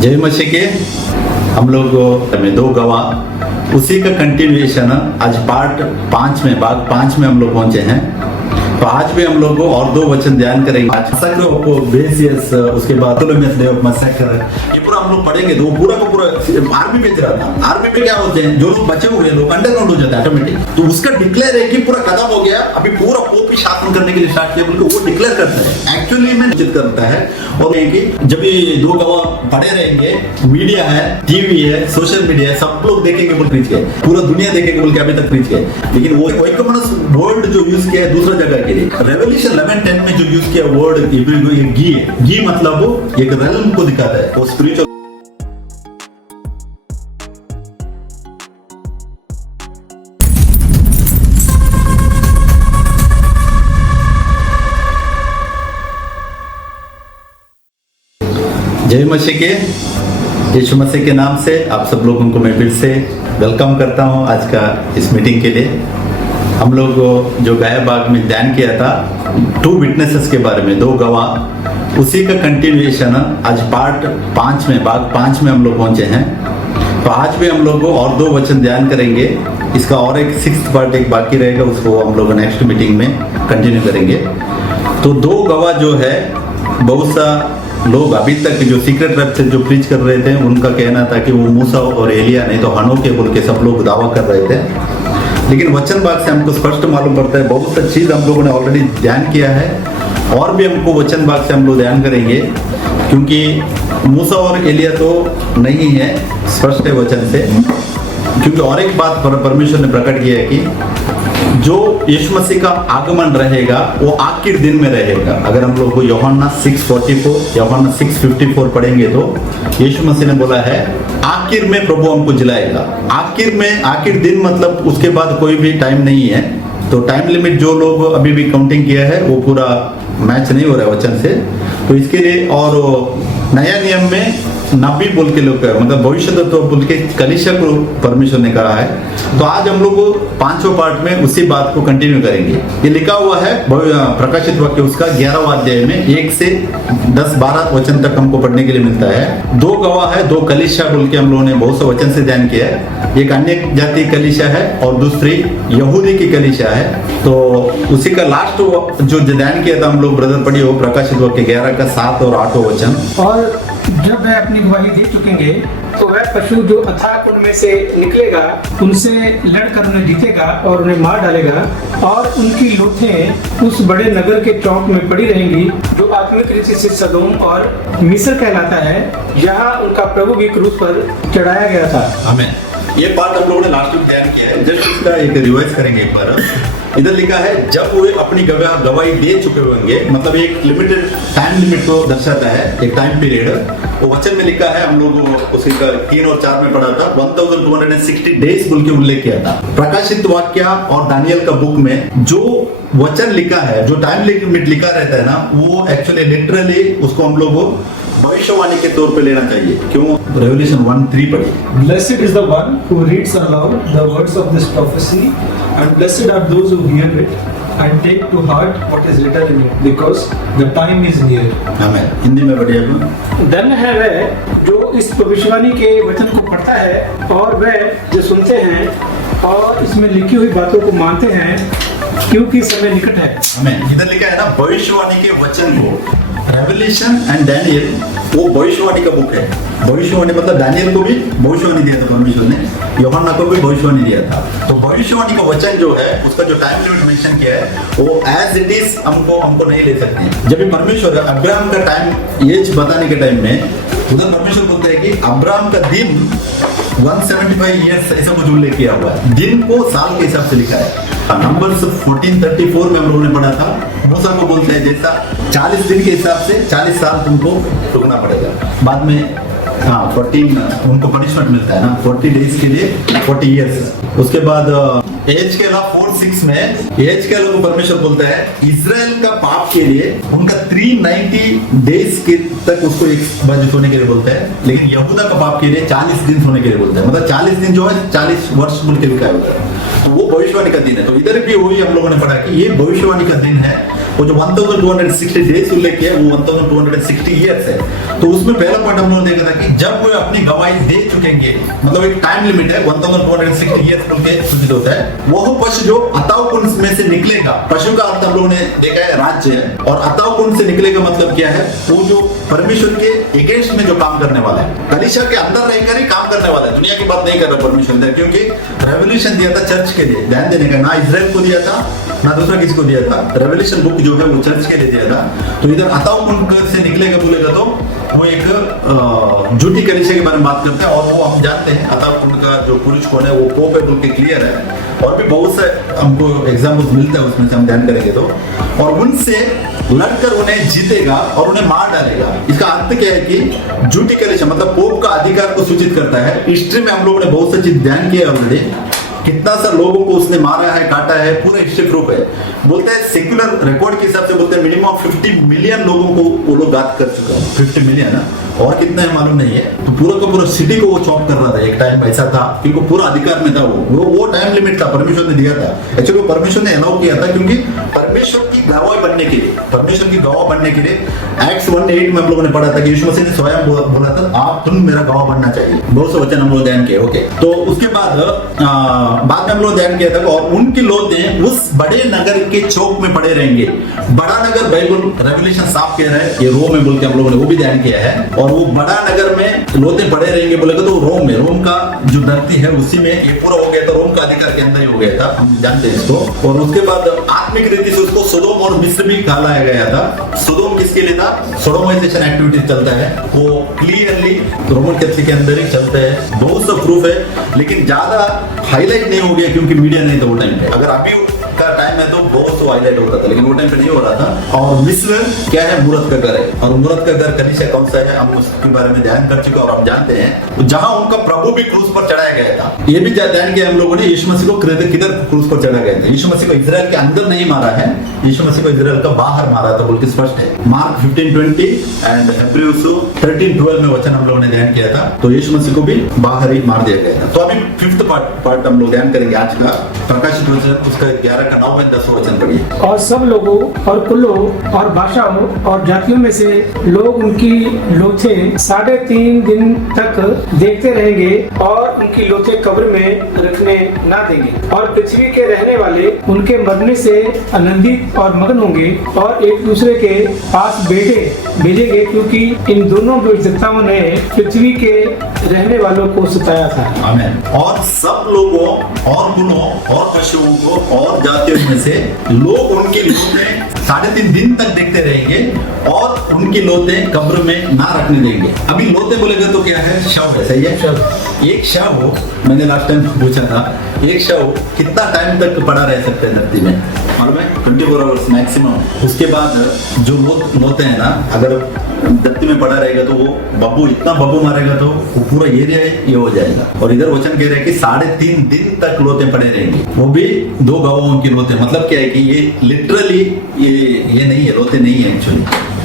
जय मसीह के हम लोग में दो गवाह उसी का कंटिन्यूएशन आज पार्ट 5 में भाग 5 में हम लोग पहुंचे हैं। तो आज भी हम लोग और दो वचन ध्यान करेंगे। आज बेसियस उसके बाद ये पूरा हम लोग पढ़ेंगे तो वो पूरा का पूरा आर्मी में रहा था। आर्मी में क्या होते हैं जो लोग बचे हुए लोग अंडरग्राउंड हो जाते हैं ऑटोमेटिक, तो उसका डिक्लेयर है कि पूरा खत्म हो गया, अभी पूरा पोप ही शासन करने के लिए स्टार्ट किया बोल वो डिक्लेयर करता है, एक्चुअली में निश्चित करता है। और कि जब ये दो गवाह पड़े रहेंगे, मीडिया है, टीवी है, सोशल मीडिया है, सब लोग देखेंगे बोल प्रीच गए, पूरा दुनिया देखेंगे बोल के अभी तक प्रीच गए। लेकिन वो वही को मतलब वर्ड जो यूज किया है दूसरा जगह के लिए, रेवल्यूशन 11:10 में जो यूज किया वर्ड घी है, घी मतलब वो एक रेलम को दिखाता है, वो स्पिरिचुअल। जय मसीह के, यीशु मसीह के नाम से आप सब लोगों को मैं फिर से वेलकम करता हूं आज का इस मीटिंग के लिए। हम लोग जो गाया बाग में ध्यान किया था 2 विटनेसेस के बारे में, 2 गवाह, उसी का कंटिन्यूएशन आज पार्ट 5 में भाग 5 में हम लोग पहुंचे हैं। तो आज भी हम लोग और 2 वचन ध्यान करेंगे। इसका और एक 6th पार्ट एक बाकी रहेगा, उसको हम लोग नेक्स्ट मीटिंग में कंटिन्यू करेंगे। तो 2 गवाह जो है, बहुत सा लोग अभी तक जो सीक्रेट रैप से जो प्रीच कर रहे थे उनका कहना था कि वो मूसा और एलिया नहीं तो हनोक बोल के सब लोग दावा कर रहे थे। लेकिन वचन भाग से हमको स्पष्ट मालूम पड़ता है बहुत सा चीज हम लोगों ने ऑलरेडी ध्यान किया है, और भी हमको वचन भाग से हम लोग ध्यान करेंगे, क्योंकि मूसा और एलिया तो नहीं है, स्पष्ट है वचन से। क्योंकि और एक बात परमेश्वर ने प्रकट किया है कि जो यीशु मसीह का आगमन रहेगा वो आखिर दिन में रहेगा। अगर हम लोग को यूहन्ना 6:44 यूहन्ना 6:54 पढ़ेंगे तो यीशु मसीह ने बोला है आखिर में प्रभु हमको जिलाएगा। आखिर में, आखिर दिन मतलब उसके बाद कोई भी टाइम नहीं है। तो टाइम लिमिट जो लोग अभी भी काउंटिंग किया है वो पूरा मैच नहीं हो रहा है वचन से। तो इसके लिए और नया नियम में नबी बोल के लोग मतलब भविष्यद्वक्ता बोल के कलीसिया को परमेश्वर ने कहा है। तो आज हम लोग 5वें पार्ट में उसी बात को कंटिन्यू करेंगे। ये लिखा हुआ है प्रकाशित वाक्य उसका 11वां अध्याय में 1 से 10-12 वचन तक हमको पढ़ने के लिए मिलता है। 2 गवाह है, 2 कलीसिया बोल के हम लोगों ने बहुत से वचन से ध्यान किया है। एक अन्य जाति कलीसिया है और दूसरी यहूदी की कलीसिया है। तो उसी का लास्ट जो ध्यान किया था हम लोग ब्रदर पढ़ी हो प्रकाशित वाक्य 11 का 7 और 8 वचन। और जब वह अपनी गवाही दे चुकेंगे तो वह पशु जो अथाह कुंड में से निकलेगा उनसे लड़कर उन्हें जीतेगा और उन्हें मार डालेगा, और उनकी लोथें उस बड़े नगर के चौक में पड़ी रहेंगी जो आत्मिक रीति से सदोम और मिस्र कहलाता है। यहाँ उनका प्रभु भी क्रूस पर चढ़ाया गया था। आमीन। ये पार्ट हम लोगों ने लास्ट में ध्यान किया है, जस्ट इसका एक रिवाइज करेंगे एक बार। इधर लिखा है जब वे अपनी गवाही दे चुके होंगे, मतलब एक लिमिटेड टाइम लिमिट को दर्शाता है, एक टाइम पीरियड। वो वचन में लिखा है, हम लोग उसी का 3 और 4 में पढ़ा था, 1260 डेज बोल के उल्लेख किया था। प्रकाशित वाक्य और दानियल का बुक में जो वचन लिखा है, जो टाइम लिमिट लिखा रहता है ना, वो एक्चुअली लिटरली उसको हम लोग भविष्यवाणी के तौर पे लेना चाहिए। क्यों? रेवल्यूशन 1:3 पढ़िए। Blessed is the one who reads aloud the words of this prophecy, and blessed are those who hear it and take to heart what is written in it, because the time is near. आमीन। हिंदी में पढ़िए आप। धन्य है वह जो इस भविष्यवाणी के वचन को पढ़ता है और वह जो सुनते हैं और इसमें लिखी हुई बातों को मानते हैं, क्योंकि समय निकट है। आमीन। इधर लिखा है ना भविष्यवाणी के वचन को। रेवल्यूशन एंड डैनियल वो भविष्यवाणी का बुक है। भविष्यवाणी मतलब डैनियल को भी भविष्यवाणी दिया था परमेश्वर ने, यूहन्ना को भी भविष्यवाणी दिया था। तो भविष्यवाणी का वचन जो है उसका जो टाइम लिमिट मेंशन किया है वो एज इट इज हमको नहीं ले सकते। जब भी परमेश्वर अब्राहम का टाइम एज बताने के टाइम में उधर परमेश्वर बोलते हैं कि अब्राहम का दिन 175 ईयर्स ऐसा कुछ उल्लेख किया हुआ है। दिन को साल के हिसाब से लिखा है। नंबर्स 14:34 में हम लोगों ने पढ़ा था, मूसा को बोलते हैं जैसा 40 दिन के हिसाब से 40 साल तुमको रुकना पड़ेगा। बाद में 14 उनको पनिशमेंट मिलता है ना, 40 डेज के लिए 40 ईयर्स। उसके बाद एज के अलावा 4:6 में एज के अलावा परमेश्वर बोलता है इजराइल का पाप के लिए उनका 390 डेज के तक उसको एक बार सोने के लिए बोलता है, लेकिन यहूदा का पाप के लिए 40 दिन सोने के लिए बोलता है। मतलब 40 दिन जो है 40 वर्ष बोल के लिखा होता है। तो वो भविष्यवाणी का दिन है। तो इधर भी वही हम लोगों ने पढ़ा कि ये भविष्यवाणी का दिन है वो जो 1260 डेज उल्लेख किया वो 1260 ईयर्स है। तो उसमें पहला पॉइंट हम लोगों ने देखा था कि जब वो अपनी गवाही दे चुकेंगे, मतलब एक टाइम लिमिट है 1260 ईयर्स बोल के सूचित होता है, वो पशु जो अताव कुंड में से निकलेगा, पशु का अर्थ हम लोगों ने देखा है राज्य है, और अताव कुंड से निकलेगा मतलब क्या है, वो जो परमेश्वर के अगेंस्ट में जो काम करने वाला है, कलीसिया के अंदर रहकर ही काम करने वाला है, दुनिया की बात नहीं कर रहा परमेश्वर ने, क्योंकि रेवल्यूशन दिया था चर्च के लिए ध्यान देने का, ना इजराइल को दिया था ना दूसरा किसको दिया था, रेवल्यूशन बुक जो है वो चर्च के लिए दिया था। तो इधर अताव कुंड से निकलेगा बोलेगा तो वो एक झूठी कलीसिया के बारे में बात करते हैं, और वो हम जानते हैं अताव कुंड का जो पुरुष कौन है वो पोप है बोल के क्लियर है, और भी बहुत से हमको एग्जाम्पल्स मिलता है उसमें से हम ध्यान करेंगे तो, और उनसे लड़कर उन्हें जीतेगा और उन्हें मार डालेगा। इसका अर्थ क्या है कि झूठी कलीसिया मतलब पोप का अधिकार को सूचित करता है। हिस्ट्री में हम लोगों ने बहुत सी चीज ध्यान किया ऑलरेडी, कितना सा लोगों को उसने मारा है, काटा है, पूरा हिस्ट्री प्रूफ है। बोलते हैं सेक्युलर रिकॉर्ड के हिसाब से बोलते हैं मिनिमम 50 मिलियन लोगों को वो लोग घात कर चुका है। 50 मिलियन है, और कितना है मालूम नहीं है। तो पूरा का पूरा सिटी को वो चॉप कर रहा था, एक टाइम ऐसा था क्योंकि पूरा अधिकार में था वो टाइम लिमिट था परमेश्वर ने दिया था। एक्चुअली परमेश्वर ने अलाउ किया था क्योंकि परमेश्वर की गवाह बनने के लिए, परमेश्वर की गवाह बनने के लिए एक्ट्स 1:8 में हम लोगों ने पढ़ा था कि यीशु मसीह ने स्वयं बोला था तुम मेरा गवाह बनना चाहिए। बहुत से वचन हम लोग ध्यान किए। ओके, तो उसके बाद में हम लोग ध्यान किया था और उनकी लोथें उस बड़े नगर के चौक में पड़े रहेंगे। बड़ा नगर बाइबल रेवल्यूशन साफ कह रहा है, ये रोम में बोल के हम लोगों ने वो भी ध्यान किया है। और वो बड़ा नगर में लोथें पड़े रहेंगे बोलेगा तो रोम में, रोम का जो धरती है उसी में ये पूरा हो गया था, रोम का अधिकार के अंदर ही हो गया था, हम जानते हैं इसको। और उसके बाद आत्मिक रीति से उसको सोदोम और मिस्र भी कहा गया था। सोदोम किसके लिए था? सोडोमाइजेशन एक्टिविटी चलता है, वो क्लियरली रोमन कैथोलिक के अंदर ही चलता है, बहुत सा प्रूफ है, लेकिन ज्यादा हाईलाइट नहीं हो गया क्योंकि मीडिया नहीं था वो टाइम पे। अगर अभी का टाइम है तो बहुत तो हाईलाइट होता था, लेकिन वो टाइम पे नहीं हो रहा था। और मिस्र क्या है? मूरत का घर है, और मूरत का घर कलीसिया कौन सा है हम उसके बारे में ध्यान कर चुके और हम जानते हैं, जहां उनका प्रभु भी क्रूस पर चढ़ाया गया था। ये भी ध्यान किया हम लोगों ने, यीशु मसीह को किधर क्रूस पर चढ़ाया गया था। यीशु मसीह को इजराइल के अंदर नहीं मारा है, यीशु मसीह को इजराइल का बाहर मारा था बोल के स्पष्ट है। मार्क 15:20 एंड हेब्रेय्स 13:12 में वचन हम लोगों ने ध्यान किया था, तो यीशु मसीह को भी बाहर ही मार दिया गया था। तो अभी 5th पार्ट हम लोग ध्यान करेंगे आज का, प्रकाशित वचन उसका 11 का 9 में 10 वचन पढ़िए। और सब लोगों और कुलों और भाषाओं और जातियों में से लोग उनकी लोथें 3.5 दिन तक देखते रहेंगे और उनकी लोथें कब्र में रखने ना देंगे। और पृथ्वी के रहने वाले उनके मरने से आनंदित और मगन होंगे और एक दूसरे के पास भेजेंगे, क्योंकि इन दोनों भविष्यवक्ताओं ने पृथ्वी के रहने वालों को सताया था। आमीन। और सब लोगों और कुलों और पशुओं को और जातियों में से लोग उनकी लोथें 3.5 दिन तक देखते रहेंगे और उनकी लोथें कब्र में ना रखने देंगे। अभी लोथें बोलेगा तो क्या है? शव है, सही है। एक शव, मैंने लास्ट टाइम पूछा था, एक शव कितना टाइम तक पड़ा रह सकते हैं धरती में? मालूम है? 24 आवर्स मैक्सिमम। उसके बाद जो लोथें हैं ना, अगर धरती में पड़ा रहेगा तो वो इतना बब्बू मारेगा तो वो पूरा एरिया ये हो जाएगा। और इधर वचन कह रहे हैं कि 3.5 दिन तक लोथें पड़े रहेंगे, वो भी 2 गवाहों की लोथें। मतलब क्या है कि ये लिटरली ये नहीं है, लोथें नहीं है एक्चुअली,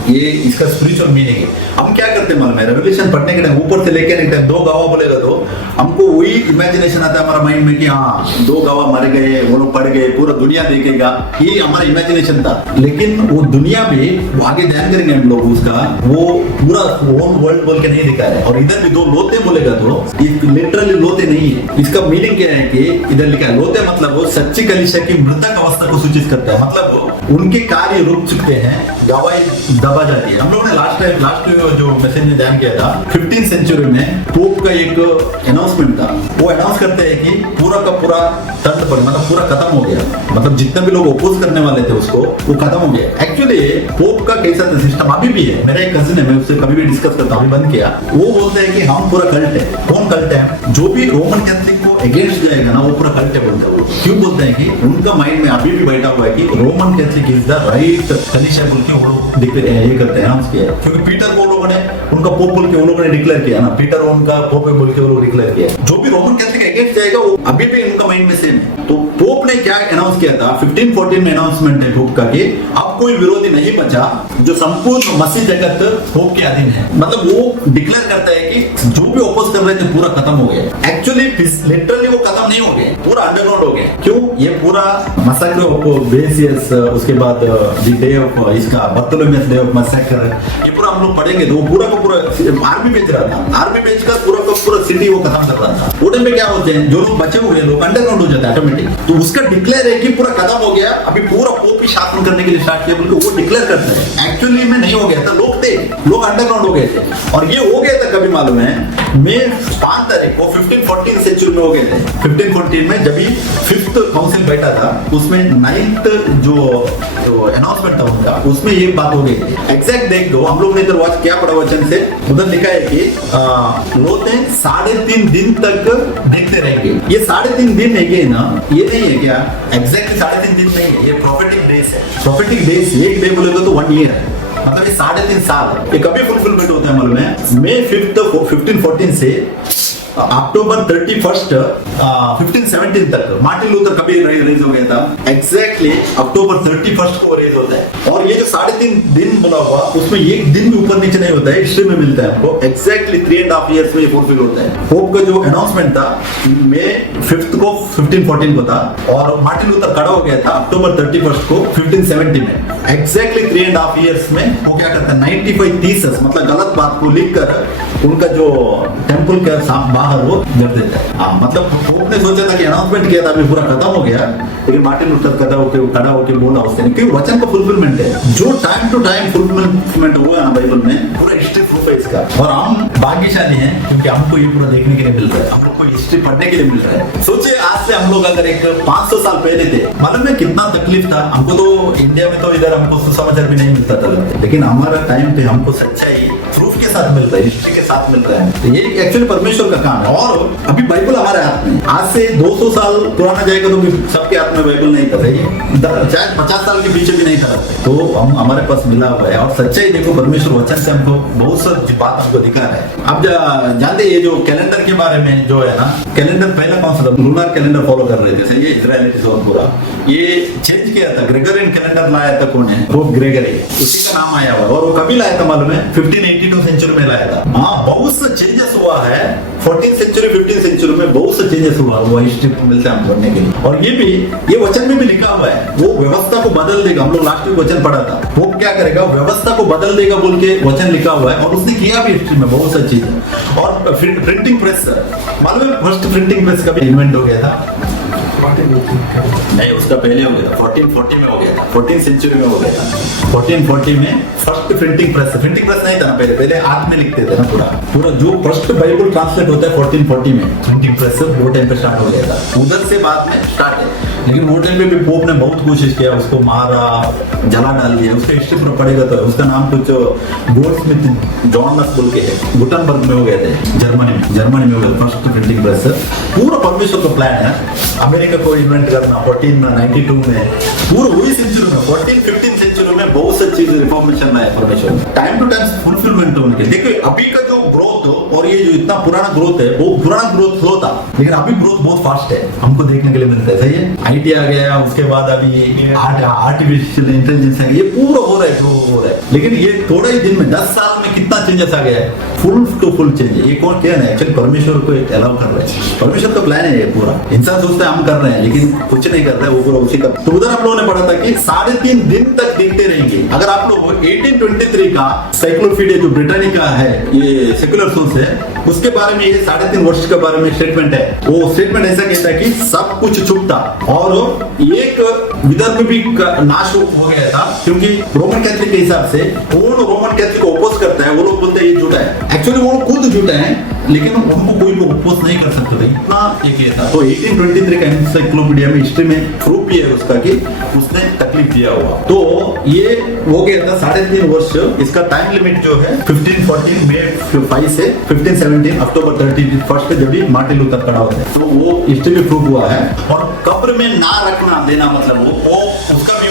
ये इसका स्पिरिचुअल मीनिंग है। हम क्या करते हैं मालूम है? रेवल्यूशन पढ़ने के टाइम ऊपर से लेके नहीं टाइम 2 गवाह बोलेगा तो हमको वही इमेजिनेशन आता है हमारा माइंड में कि हाँ 2 गवाह मर गए, वो लोग पड़ गए, पूरा दुनिया देखेगा, ये हमारा इमेजिनेशन था। लेकिन वो दुनिया में वो आगे ध्यान करेंगे हम लोग उसका, वो पूरा होल वर्ल्ड बोल के नहीं दिखा है। और इधर भी 2 लोथे बोलेगा तो लिटरली लोथे नहीं है। इसका मीनिंग क्या है कि इधर लिखा है लोथे मतलब वो सच्ची कलीसिया की मृतक अवस्था को सूचित करता है, मतलब उनके कार्य रुक चुके हैं, गवाही दबा जाती है। हम लोगों ने लास्ट जो मैसेज में ध्यान किया था 15th सेंचुरी में पोप का एक अनाउंसमेंट था। वो अनाउंस करते हैं कि पूरा का पूरा तंत्र पर मतलब पूरा खत्म हो गया, मतलब जितने भी लोग अपोज करने वाले थे उसको वो खत्म हो गया। एक्चुअली पोप का कैसा सिस्टम अभी भी है, मेरा एक कजिन है, मैं उससे कभी भी डिस्कस करता हूँ, बंद किया। वो बोलते हैं कि हम पूरा कल्ट है। कौन कल्ट है? जो भी रोमन कैथोलिक को अगेंस्ट जाएगा ना वो पूरा कल्ट है बोलते हैं। क्यों बोलते हैं कि उनका माइंड में अभी भी बैठा हुआ है कि Roman Catholic is the right कलीसिया बोल के वो लोग ये करते हैं, क्योंकि पीटर को लोगों ने उनका पोप बोल के वो लोगों ने डिक्लेयर किया ना, पीटर उनका पोप बोल के वो लोग डिक्लेयर किया। जो भी रोमन कैथोलिक अगेंस्ट जाएगा वो अभी भी उनका माइंड में सेम है। तो पोप ने क्या अनाउंस किया था? 1514 में अनाउंसमेंट है पोप का कि अब कोई विरोधी नहीं बचा, जो संपूर्ण मसीह जगत पोप के अधीन है। मतलब वो डिक्लेयर करता है कि जो भी अपोज कर रहे थे पूरा खत्म हो गया। एक्चुअली लिटरली वो खत्म नहीं हो गए, पूरा अंडरग्राउंड हो गए। क्यों? ये पूरा मसैकर ऑफ बेसियस, उसके बाद द डे ऑफ इसका बर्थोलोमेव डे ऑफ मसैकर, ये पूरा हम लोग पढ़ेंगे तो वो पूरा का पूरा आर्मी बेच रहा था, आर्मी बेच कर पूरा का पूरा सिटी वो खत्म कर रहा था। वो टाइम पे क्या होते हैं, जो लोग बचे हुए लोग अंडरग्राउंड हो जाते हैं ऑटोमेटिक, तो उसका डिक्लेयर है कि पूरा खत्म हो गया, अभी पूरा पोप ही शासन करने के लिए स्टार्ट किया, बोलकर वो डिक्लेयर करते हैं। एक्चुअली में नहीं हो गया था, लोग थे, लोग अंडरग्राउंड हो गए थे, और ये हो गया था कभी मालूम है, मई 5 तारीख को 1514 सेंचुरी में हो गए थे। 1514 में जब भी 5th काउंसिल बैठा था, उसमें 9th जो अनाउंसमेंट था उनका, उसमें ये बात हो गई थी। एग्जैक्ट देख दो, हम लोग ने इधर वॉच किया पड़ा वचन से, उधर लिखा है कि लोते 3.5 दिन तक देखते रहेंगे। ये 3.5 दिन है ना, ये नहीं है क्या एग्जैक्टली 3.5 दिन नहीं है, ये प्रोफेटिक डेज है। प्रोफेटिक डेज एक डे बोलेगा तो 1 ईयर है, मतलब ये 3.5 साल। ये कभी फुलफिलमेंट होता है मालूम है? मई 5 1514 से अक्टूबर 31 1517 तक मार्टिन लूथर कभी रेज हो गया था, एग्जैक्टली अक्टूबर 31 को रेज होता है। और ये जो 3.5 दिन बोला हुआ, उसमें एक दिन भी ऊपर नीचे नहीं होता है, हिस्ट्री में मिलता है हमको, एग्जैक्टली 3.5 इयर्स में ये फुलफिल होता है। पोप का जो अनाउंसमेंट था मई 5 को 1514 को था, और मार्टिन लूथर खड़ा हो गया था अक्टूबर 31 को 1570 में। एग्जैक्टली 3.5 इयर्स में वो क्या करता है, 95 थीसिस मतलब गलत बात को लिखकर उनका जो टेम्पल के बाहर वो जड़ देता है। मतलब पोप ने सोचा था कि अनाउंसमेंट किया था, अभी पूरा खत्म हो गया, लेकिन मार्टिन लूथर खड़ा होकर बोला उसने, क्योंकि वचन का फुलफिलमेंट है, जो टाइम टू टाइम फुलफिलमेंट हुआ है ना बाइबल में, पूरा हिस्ट्री प्रूफ है इसका। और हम भाग्यशाली हैं क्योंकि हमको ये पूरा देखने के लिए मिल रहा है, हम लोग को हिस्ट्री पढ़ने के लिए मिल रहा है। सोचिए आज से हम लोग अगर एक 500 साल पहले थे, मालूम है कितना तकलीफ था हमको। तो इंडिया में तो इधर हमको सुसमाचार भी नहीं मिलता था, लेकिन हमारा टाइम पे हमको सच्चाई प्रूफ के साथ मिल रहा है, हिस्ट्री के साथ मिल रहा है। तो ये एक्चुअली परमेश्वर का काम है। और अभी बाइबल हमारे हाथ में, आज से 200 साल पुराना जाएगा तो सबके हाथ में बाइबल नहीं था, चाहे 50 साल के पीछे भी नहीं था, तो हम हमारे पास मिला हुआ है। और सच्चाई देखो, परमेश्वर वचन से हमको बहुत सा बात हमको दिखा रहा है। अब जानते ये जो कैलेंडर के बारे में जो है ना, कैलेंडर पहला कौन सा था, लूनर कैलेंडर फॉलो कर रहे थे, ये इजराइलिटीज और पूरा ये चेंज किया था, ग्रेगोरियन कैलेंडर लाया था कौन है, पोप ग्रेगरी, उसी का नाम आया हुआ। और वो कभी लाया था मालूम है? 1582 सेंचुरी में लाया था। हाँ, बहुत से चेंजेस हुआ है 14th सेंचुरी 15th सेंचुरी में, बहुत से चेंजेस हुआ, वो हिस्ट्री मिलता है हम पढ़ने के लिए। और ये वचन में भी लिखा हुआ है, वो व्यवस्था को बदल देगा। हम लोग लास्ट वीक वचन पढ़ा था, वो क्या करेगा, व्यवस्था को बदल देगा बोल के वचन लिखा हुआ है, और उसने किया भी हिस्ट्री में बहुत सा चीज। और प्रिंटिंग प्रेस, मालूम है फर्स्ट प्रिंटिंग प्रेस कभी इन्वेंट हो गया था? नहीं, उसका पहले हो गया था, 1440 में हो गया था, 14th सेंचुरी में हो गया था। 1440 में फर्स्ट प्रिंटिंग प्रेस नहीं था ना, पहले हाथ में लिखते थे ना, पूरा जो फर्स्ट बाइबल ट्रांसलेट होता है 1440 में प्रिंटिंग प्रेस वो टाइम पे स्टार्ट हो गया था, उधर से बाद में स्टार्ट है। लेकिन वो टाइम पे भी पोप ने बहुत कोशिश किया, उसको मारा, जला डाल दिया। उसका हिस्ट्री पूरा पढ़ेगा तो उसका नाम कुछ गोल्डस्मिथ जॉनस बोल के है, गुटनबर्ग में हो गए थे, जर्मनी में हो गया फर्स्ट प्रिंटिंग प्रेस। पूरा परमेश्वर का प्लान है अमेरिका को इन्वेंट करना 1492 में, पूरा वही सेंचुरी में 14th-15th सेंचुरी में बहुत सी चीजें रिफॉर्मेशन आया परमेश्वर, टाइम टू टाइम फुलफिलमेंट होने के। देखिए अभी का जो ग्रोथ और ये जो इतना पुराना ग्रोथ है, वो पुराना ग्रोथ स्लो था, लेकिन अभी ग्रोथ बहुत फास्ट है, हमको देखने के लिए मिलता है। सही है, आईटी आ गया, उसके बाद अभी आर्टिफिशियल इंटेलिजेंस है, ये पूरा हो रहा है, लेकिन ये थोड़ा ही दिन में 10 साल में कितना चेंजेस आ गया है, फुल टू फुल चेंज है। ये कौन क्या है, एक्चुअली परमेश्वर को अलाउ कर रहा है, परमेश्वर का प्लान है ये पूरा। इंसान सोचता है हम कर रहे हैं, लेकिन कुछ नहीं कर रहा है, वो पूरा उसी का। तो उधर हम लोगों ने पढ़ा था कि 3.5 दिन तक देखते रहेंगे। अगर आप लोग 1823 का साइक्लोपीडिया जो ब्रिटानिका है, ये सेक्युलर सोर्स है, उसके बारे में ये 3.5 वर्ष के बारे में स्टेटमेंट है। वो स्टेटमेंट ऐसा कहता है कि सब कुछ चुप था, और एक विदर्भ भी नाश हो गया था, क्योंकि रोमन कैथोलिक के हिसाब से पूर्ण रोमन कैथोलिक को ओपोज करता है, वो लोग बोलते हैं ये झूठा है। एक्चुअली वो खुद झूठा है, लेकिन उनको कोई भी ओपोज नहीं कर सकते थे, इतना एक था। तो 1823 का एनसाइक्लोपीडिया में हिस्ट्री में प्रूफ भी है उसका कि उसने तकलीफ दिया हुआ। तो ये हो गया था 3.5 वर्ष। इसका टाइम लिमिट जो है 1514 मई 5 से 1517 अक्टूबर 31 जब भी मार्टिन लूथर खड़ा होता है, तो वो हिस्ट्री में प्रूफ हुआ है। और कब्र में ना रखना देना, मतलब वो उसका भी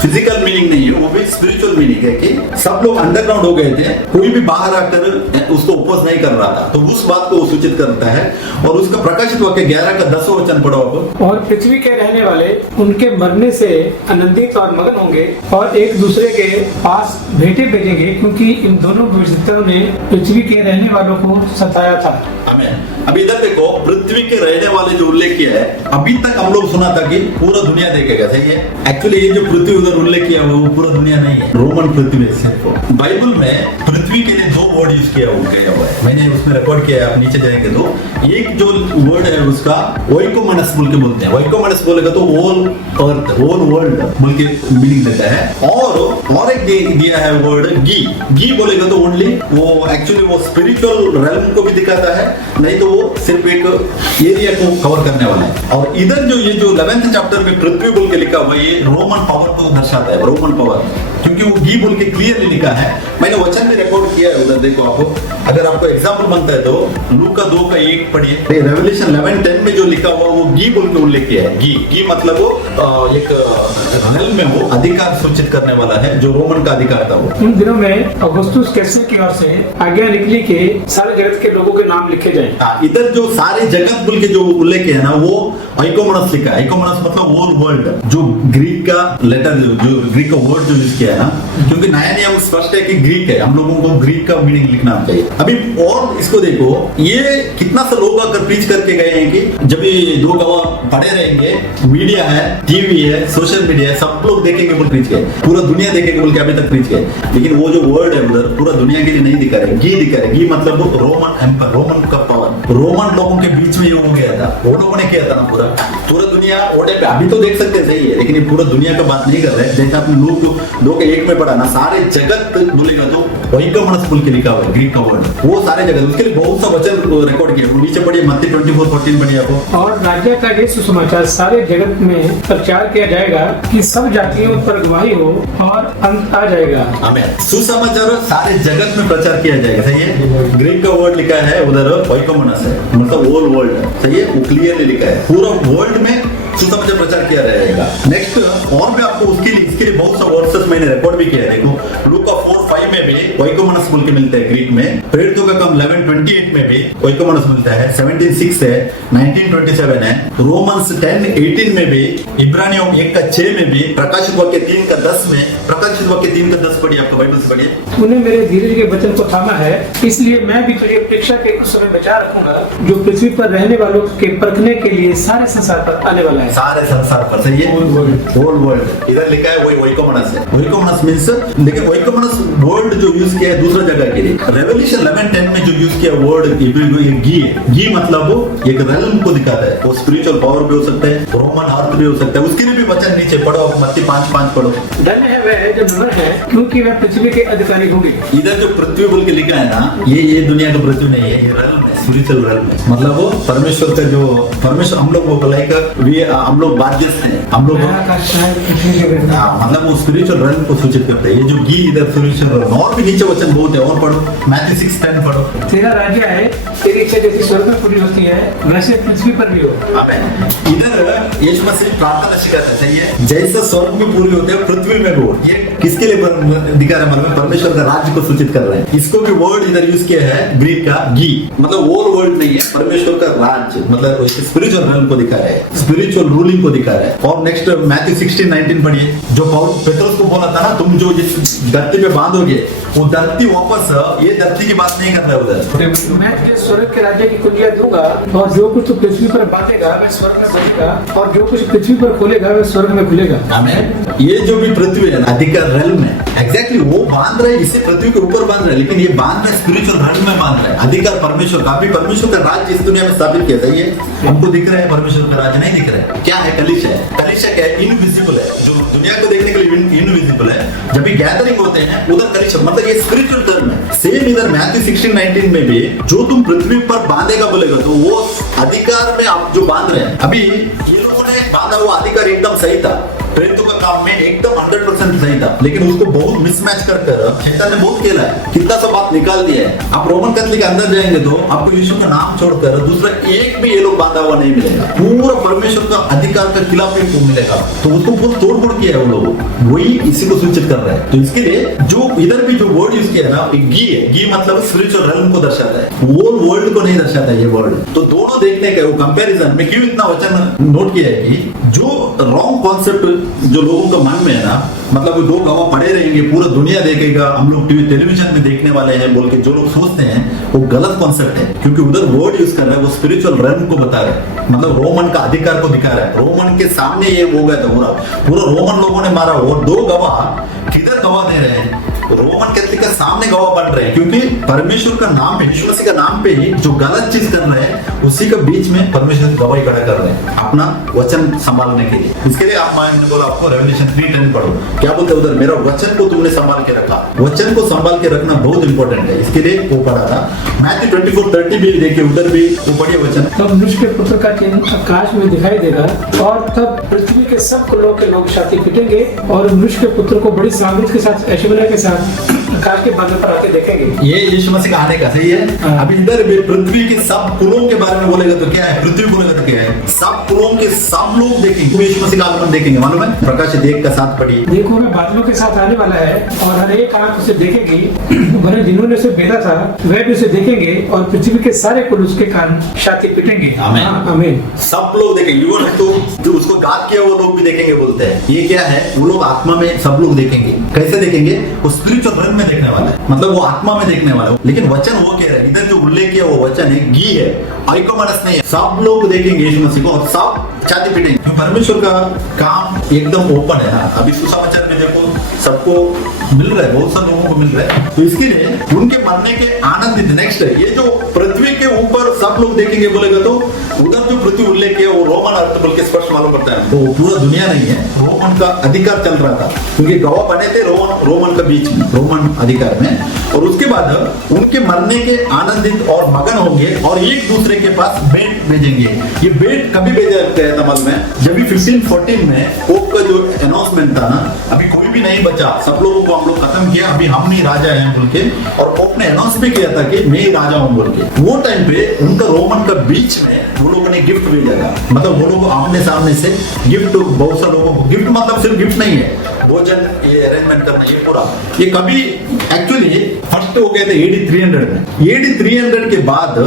फिजिकल मीनिंग नहीं है, वो भी स्पिरिचुअल मीनिंग है कि सब लोग अंडरग्राउंड हो गए थे, कोई भी बाहर आकर उसको ओपोज नहीं कर रहा था, तो उस बात को वो सूचित करता है। और उसका प्रकाशित वाक्य 11 का 10वां वचन पढ़ो आप। और पृथ्वी के रहने वाले उनके मरने से आनंदित और मगन होंगे और एक दूसरे के पास भेंटें भेजेंगे, क्योंकि इन दोनों भविष्यवक्ताओं ने पृथ्वी के रहने वालों को सताया था। आमीन। अभी इधर देखो, पृथ्वी के रहने वाले जो उल्लेख किया है, अभी तक हम लोग सुना था कि पूरा दुनिया देखेगा, सही है। एक्चुअली ये जो पृथ्वी उधर उल्लेख किया हुआ वो पूरा दुनिया नहीं है, रोमन पृथ्वी है सिर्फ। बाइबल में पृथ्वी के लिए 2 वर्ड यूज किया हुआ है, मैंने उसमें रिकॉर्ड किया है, आप नीचे जाएंगे तो एक जो वर्ड है उसका ओइकोमनस बोल के बोलते हैं। ओइकोमनस बोलेगा तो होल अर्थ, होल वर्ल्ड बोल के मीनिंग देता है। और एक दिया है वर्ड गी बोलेगा तो ओनली वो एक्चुअली वो स्पिरिचुअल रेल्म को भी दिखाता है, नहीं तो वो सिर्फ एक एरिया को कवर करने वाला है। और इधर जो ये जो 11th चैप्टर में पृथ्वी बोल के लिखा हुआ है, ये रोमन पावर को दर्शाता है, रोमन पावर, क्योंकि वो गी बोल के क्लियरली लिखा है। मैंने वचन में रिकॉर्ड किया है उधर, देखो आपको, अगर आपको एग्जांपल बनता है तो लूका 2 का 1 पढ़िए। रेवलेशन 11:10 में जो लिखा हुआ वो गी बोल के उल्लेख किया है। गी मतलब वो एक रेल्म में वो अधिकार सूचित करने वाला है, जो रोमन का अधिकार था वो। इन दिनों में अगुस्तुस कैसर की ओर से आज्ञा निकली कि सारे जगत के लोगों के नाम लिखे जाएं। इधर जो सारे जगत बोल के जो उल्लेख है ना, वो आइकोमनस लिखा है। आइकोमनस मतलब होल वर्ल्ड, जो ग्रीक का लेटर, जो ग्रीक का वर्ड जो यूज किया है ना, क्योंकि नया नियम स्पष्ट है कि ग्रीक है, हम लोगों को ग्रीक का मीनिंग लिखना चाहिए। अभी और इसको देखो, ये कितना सा लोग आकर प्रीच करके गए हैं कि जब ये 2 गवाह पड़े रहेंगे, मीडिया है, टीवी है, सोशल मीडिया है, सब लोग देखेंगे बोल प्रीच गए, पूरा दुनिया देखेंगे बोल के अभी तक प्रीच गए। लेकिन वो जो वर्ड है उधर पूरा दुनिया के लिए नहीं दिखा रहे, गी दिखा रहे। गी मतलब वो रोमन एम्पायर, रोमन का पावर, रोमन लोगों के बीच में ये हो गया था, वो लोगों ने किया था ना पूरा दुनिया ओडे पे। अभी तो देख सकते हैं, सही है, लेकिन ये पूरा दुनिया का बात नहीं कर रहे हैं। जैसे आपने लूक 2 के 1 में पढ़ा ना, सारे जगत बोलेगा तो ओइकोमनस बोल के लिखा हुआ है, ग्रीक का वर्ड, वो सारे जगत, उसके लिए बहुत सा वचन रिकॉर्ड किया। नीचे पढ़िए मत्ती 24:14 पढ़िए आपको। और राज्य का ये सुसमाचार सारे जगत में प्रचार किया जाएगा कि सब जातियों पर गवाही हो और अंत आ जाएगा। आमीन। सुसमाचार सारे जगत में प्रचार किया जाएगा, सही है। ग्रीक का वर्ड लिखा है उधर ओइकोमनस है, मतलब होल वर्ल्ड, सही है, वो क्लियरली लिखा है, पूरा वर्ल्ड में सुसमाचार प्रचार किया रहेगा। नेक्स्ट और भी आपको इसके लिए बहुत सा वर्सेस मैंने रिकॉर्ड भी किया है। देखो लूका 4:5 में भी ओइकोमनस बोल के मिलता है ग्रीक में। प्रेरितों का काम 11:28 में भी ओइकोमनस मिलता है। 17:6 है, 19:27 है। रोमन्स 10:18 में भी, इब्रानियों 1:6 में भी, प्रकाशित वाक्य 3:10 में, प्रकाशित वाक्य 3:10 पढ़िए, आपका बाइबल से पढ़िए। तूने मेरे धीरज के वचन को थामा है, इसलिए मैं भी तुझे परीक्षा के कुछ समय बचा रखूंगा, जो पृथ्वी पर रहने वालों के परखने के लिए सारे संसार पर आने वाला है। सारे संसार पर, सही है, होल वर्ल्ड। इधर लिखा है वही ओइकोमनस है। ओइकोमनस मींस, लेकिन ओइकोमनस वर्ड जो यूज किया है दूसरा जगह के लिए, रेवलेशन 11:10 में जो यूज किया वर्ड ये गी है। गी मतलब वो एक रेल्म को दिखाता है, वो स्पिरिचुअल पावर भी हो सकता है, रोमन अर्थ भी हो सकता है। उसके लिए भी वचन नीचे पढ़ो, मत्ती 5:5 पढ़ो। धन्य है वह जो नम्र है, क्योंकि वह पृथ्वी के अधिकारी होंगे। इधर जो पृथ्वी बोल के लिखा है ना, ये दुनिया का पृथ्वी नहीं है, ये रेल्म है, स्पिरिचुअल रेल्म है। मतलब वो परमेश्वर का जो परमेश्वर, हम लोग वो लाइक हम लोग बाध्यस्थ हैं, हम लोग मतलब वो स्पिरिचुअल रेल्म को सूचित करते हैं। ये जो गी इधर स्पिरिचुअल रेल्म, और भी नीचे वचन बहुत है, और पढ़ो, मैथ्यू 6:10 पढ़ो। तेरा राज्य है, तेरी इच्छा जैसी स्वर्ग में पूरी होती है वैसे पृथ्वी पर भी हो। आमीन। इधर यीशु मसीह प्रार्थना सिखाता है, सही है, जैसे स्वर्ग में पूरी होते हैं पृथ्वी में भी हो। ये किसके लिए दिखा रहा है, मतलब परमेश्वर का राज्य को सूचित कर रहे हैं। इसको भी वर्ड इधर यूज किया है ग्रीक का गी, मतलब होल वर्ल्ड नहीं है, परमेश्वर का राज्य, मतलब स्पिरिचुअल रेल्म को दिखा रहा है, स्पिरिचुअल रूलिंग को दिखा रहा है। और नेक्स्ट मैथ्यू 16:19 पढ़िए, जो पेट्रोस को बोला था ना, तुम जो जिस धरती पे बांधोगे वो धरती वापस, ये धरती की बात नहीं कर रहा है उधर। मैं तुझे स्वर्ग के राज्य की कुंजियां दूंगा, और जो कुछ तू पृथ्वी पर बांधेगा वह स्वर्ग में बंधेगा, और जो कुछ पृथ्वी पर खोलेगा वह स्वर्ग में खुलेगा। आमीन। ये जो भी पृथ्वी है, अधिकार रेल्म है, एग्जैक्टली वो बांध रहे, इसे पृथ्वी के ऊपर बांध रहे, लेकिन ये बांध रहे स्पिरिचुअल रेल्म में बांध रहे। अधिकार परमेश्वर का, अभी परमेश्वर का राज्य इस दुनिया में स्थापित किया, सही है। हमको दिख रहा है परमेश्वर का राज्य, नहीं दिख रहा है। क्या है? कलिशा है। कलिशा क्या है? इनविजिबल है, जो दुनिया को देखने के लिए इनविजिबल है। जब भी गैदरिंग होते हैं उधर कलिशा, मतलब ये स्पिरिचुअल टर्म है। सेम इधर मैथ्यू 16:19 में भी, जो तुम पृथ्वी पर बांधेगा बोलेगा, तो वो अधिकार में आप जो बांध रहे हैं, अभी ये लोगों ने बांधा हुआ अधिकार एकदम सही था, प्रेरितों का काम में एकदम 100% सही था, लेकिन उसको बहुत मिसमैच कर शैतान ने बहुत खेला है, कितना सा बात निकाल दिया है। आप रोमन कैथोलिक के अंदर जाएंगे तो आपको यीशु का नाम छोड़कर दूसरा एक भी ये लोग बांधा हुआ नहीं मिलेगा, पूरा परमेश्वर का अधिकार का खिलाफ ही मिलेगा। तो उसको पूरा तोड़ किया है वो लोग, वही इसी को सूचित कर रहा है। तो इसके लिए जो इधर भी जो वर्ड यूज किया है ना, गी है, गी मतलब स्पिरिचुअल रेल्म को दर्शाता है, वो वर्ल्ड को नहीं दर्शाता ये वर्ड। तो दोनों देखने का वो कंपैरिजन में क्यों इतना वचन नोट किया है कि जो रॉन्ग कॉन्सेप्ट जो लोगों का मन में है ना, मतलब वो दो गवाह पड़े रहेंगे, पूरा दुनिया देखेगा, हम लोग टीवी टेलीविजन में देखने वाले हैं बोल के जो लोग सोचते हैं वो गलत कॉन्सेप्ट है, क्योंकि उधर वर्ड यूज कर रहा है वो स्पिरिचुअल रेल्म को बता रहा है, मतलब रोमन का अधिकार को दिखा रहा है। रोमन के सामने ये हो गया था, पूरा रोमन लोगों ने मारा, और दो गवाह किधर गवाह दे रहे हैं, रोमन कैथोलिक के सामने गवाह बन रहे हैं, क्योंकि परमेश्वर का नाम पे, यीशु मसीह का नाम पे ही जो गलत चीज कर रहे हैं उसी के बीच में परमेश्वर गवाही खड़ा कर रहे हैं अपना वचन संभालने के लिए। इसके लिए आप मैंने बोला आपको रेवलेशन 3:10 पढ़ो, क्या बोलते हैं उधर, मेरा वचन को तुमने संभाल के रखा। वचन को संभाल के रखना बहुत इंपॉर्टेंट है, इसके लिए वो पढ़ा था। मैथ्यू 24:30 भी देखिए, उधर भी वो पढ़िए वचन। तब मनुष्य के पुत्र का चिन्ह आकाश में दिखाई देगा, और तब पृथ्वी के सब कुलों के लोग छाती पीटेंगे, और मनुष्य के पुत्र को बड़ी सामर्थ के साथ, ऐश्वर्य के साथ आकाश के बादल पर आके देखेंगे। ये यीशु मसीह का आने का सही है। अभी इधर भी पृथ्वी के सब कुलों के बारे में बोलेगा तो क्या है, पृथ्वी बोलेगा तो क्या है, सब कुलों के सब लोग देखेंगे, यीशु मसीह का आगमन देखेंगे, मालूम है। प्रकाशित 1:7 पढ़िए, देखो मैं बादलों के साथ आने वाला है, और हर एक आंख उसे देखेगी, वह जिन्होंने उसे बेला था वह भी उसे देखेंगे, और पृथ्वी के सारे कुल उसके कान छाती पीटेंगे। आमीन। आमीन। सब लोग देखेंगे, वो तो जो उसको गाद किया वो लोग भी देखेंगे बोलते हैं। ये क्या है, वो लोग आत्मा में सब लोग देखेंगे। कैसे देखेंगे, वो स्पिरिचुअल रेल्म में देखने वाला है, मतलब वो आत्मा में देखने वाला है। लेकिन वचन वो कह रहा है, इधर जो उल्लेख किया वो वचन है, गी है, आइकोमनस नहीं है। सब लोग देखेंगे यीशु मसीह को और सब छाती पीटेंगे। तो परमेश्वर का काम एकदम ओपन है ना। अभी सुसमाचार में देखो सबको मिल रहा है, बहुत सारे लोगों को मिल रहा है, तो इसके लिए उनके मरने के आनंदित। नेक्स्ट है, ये जो पृथ्वी के ऊपर सब लोग देखेंगे बोलेगा तो उधर जो पृथ्वी उल्लेख किया वो रोमन अर्थ बोल के स्पष्ट मालूम पड़ता है, तो पूरा दुनिया नहीं है, रोमन का अधिकार चल रहा था, क्योंकि गवाह बने थे रोमन का बीच में, रोमन अधिकार में। और उसके बाद उनके मरने के आनंदित और मगन होंगे और एक दूसरे के पास भेंट भेजेंगे। ये भेंट कभी भेजा गया था मालूम है, जब भी 1514 में पोप का जो अनाउंसमेंट था ना, अभी कोई भी नहीं बचा, सब लोगों को हम लोग खत्म किया, अभी हम नहीं राजा हैं बोल के, और पोप ने अनाउंस भी किया था कि मैं ही राजा हूं बोल के। वो टाइम पे उनका रोमन का बीच में वो लोगों ने गिफ्ट भेजा था, मतलब वो लोग आमने सामने से गिफ्ट, बहुत सारे लोगों को गिफ्ट, मतलब सिर्फ गिफ्ट नहीं है, भोजन ये अरेंजमेंट करना, ये पूरा ये कभी एक्चुअली फर्स्ट हो गए थे AD 300 में। AD 300 के बाद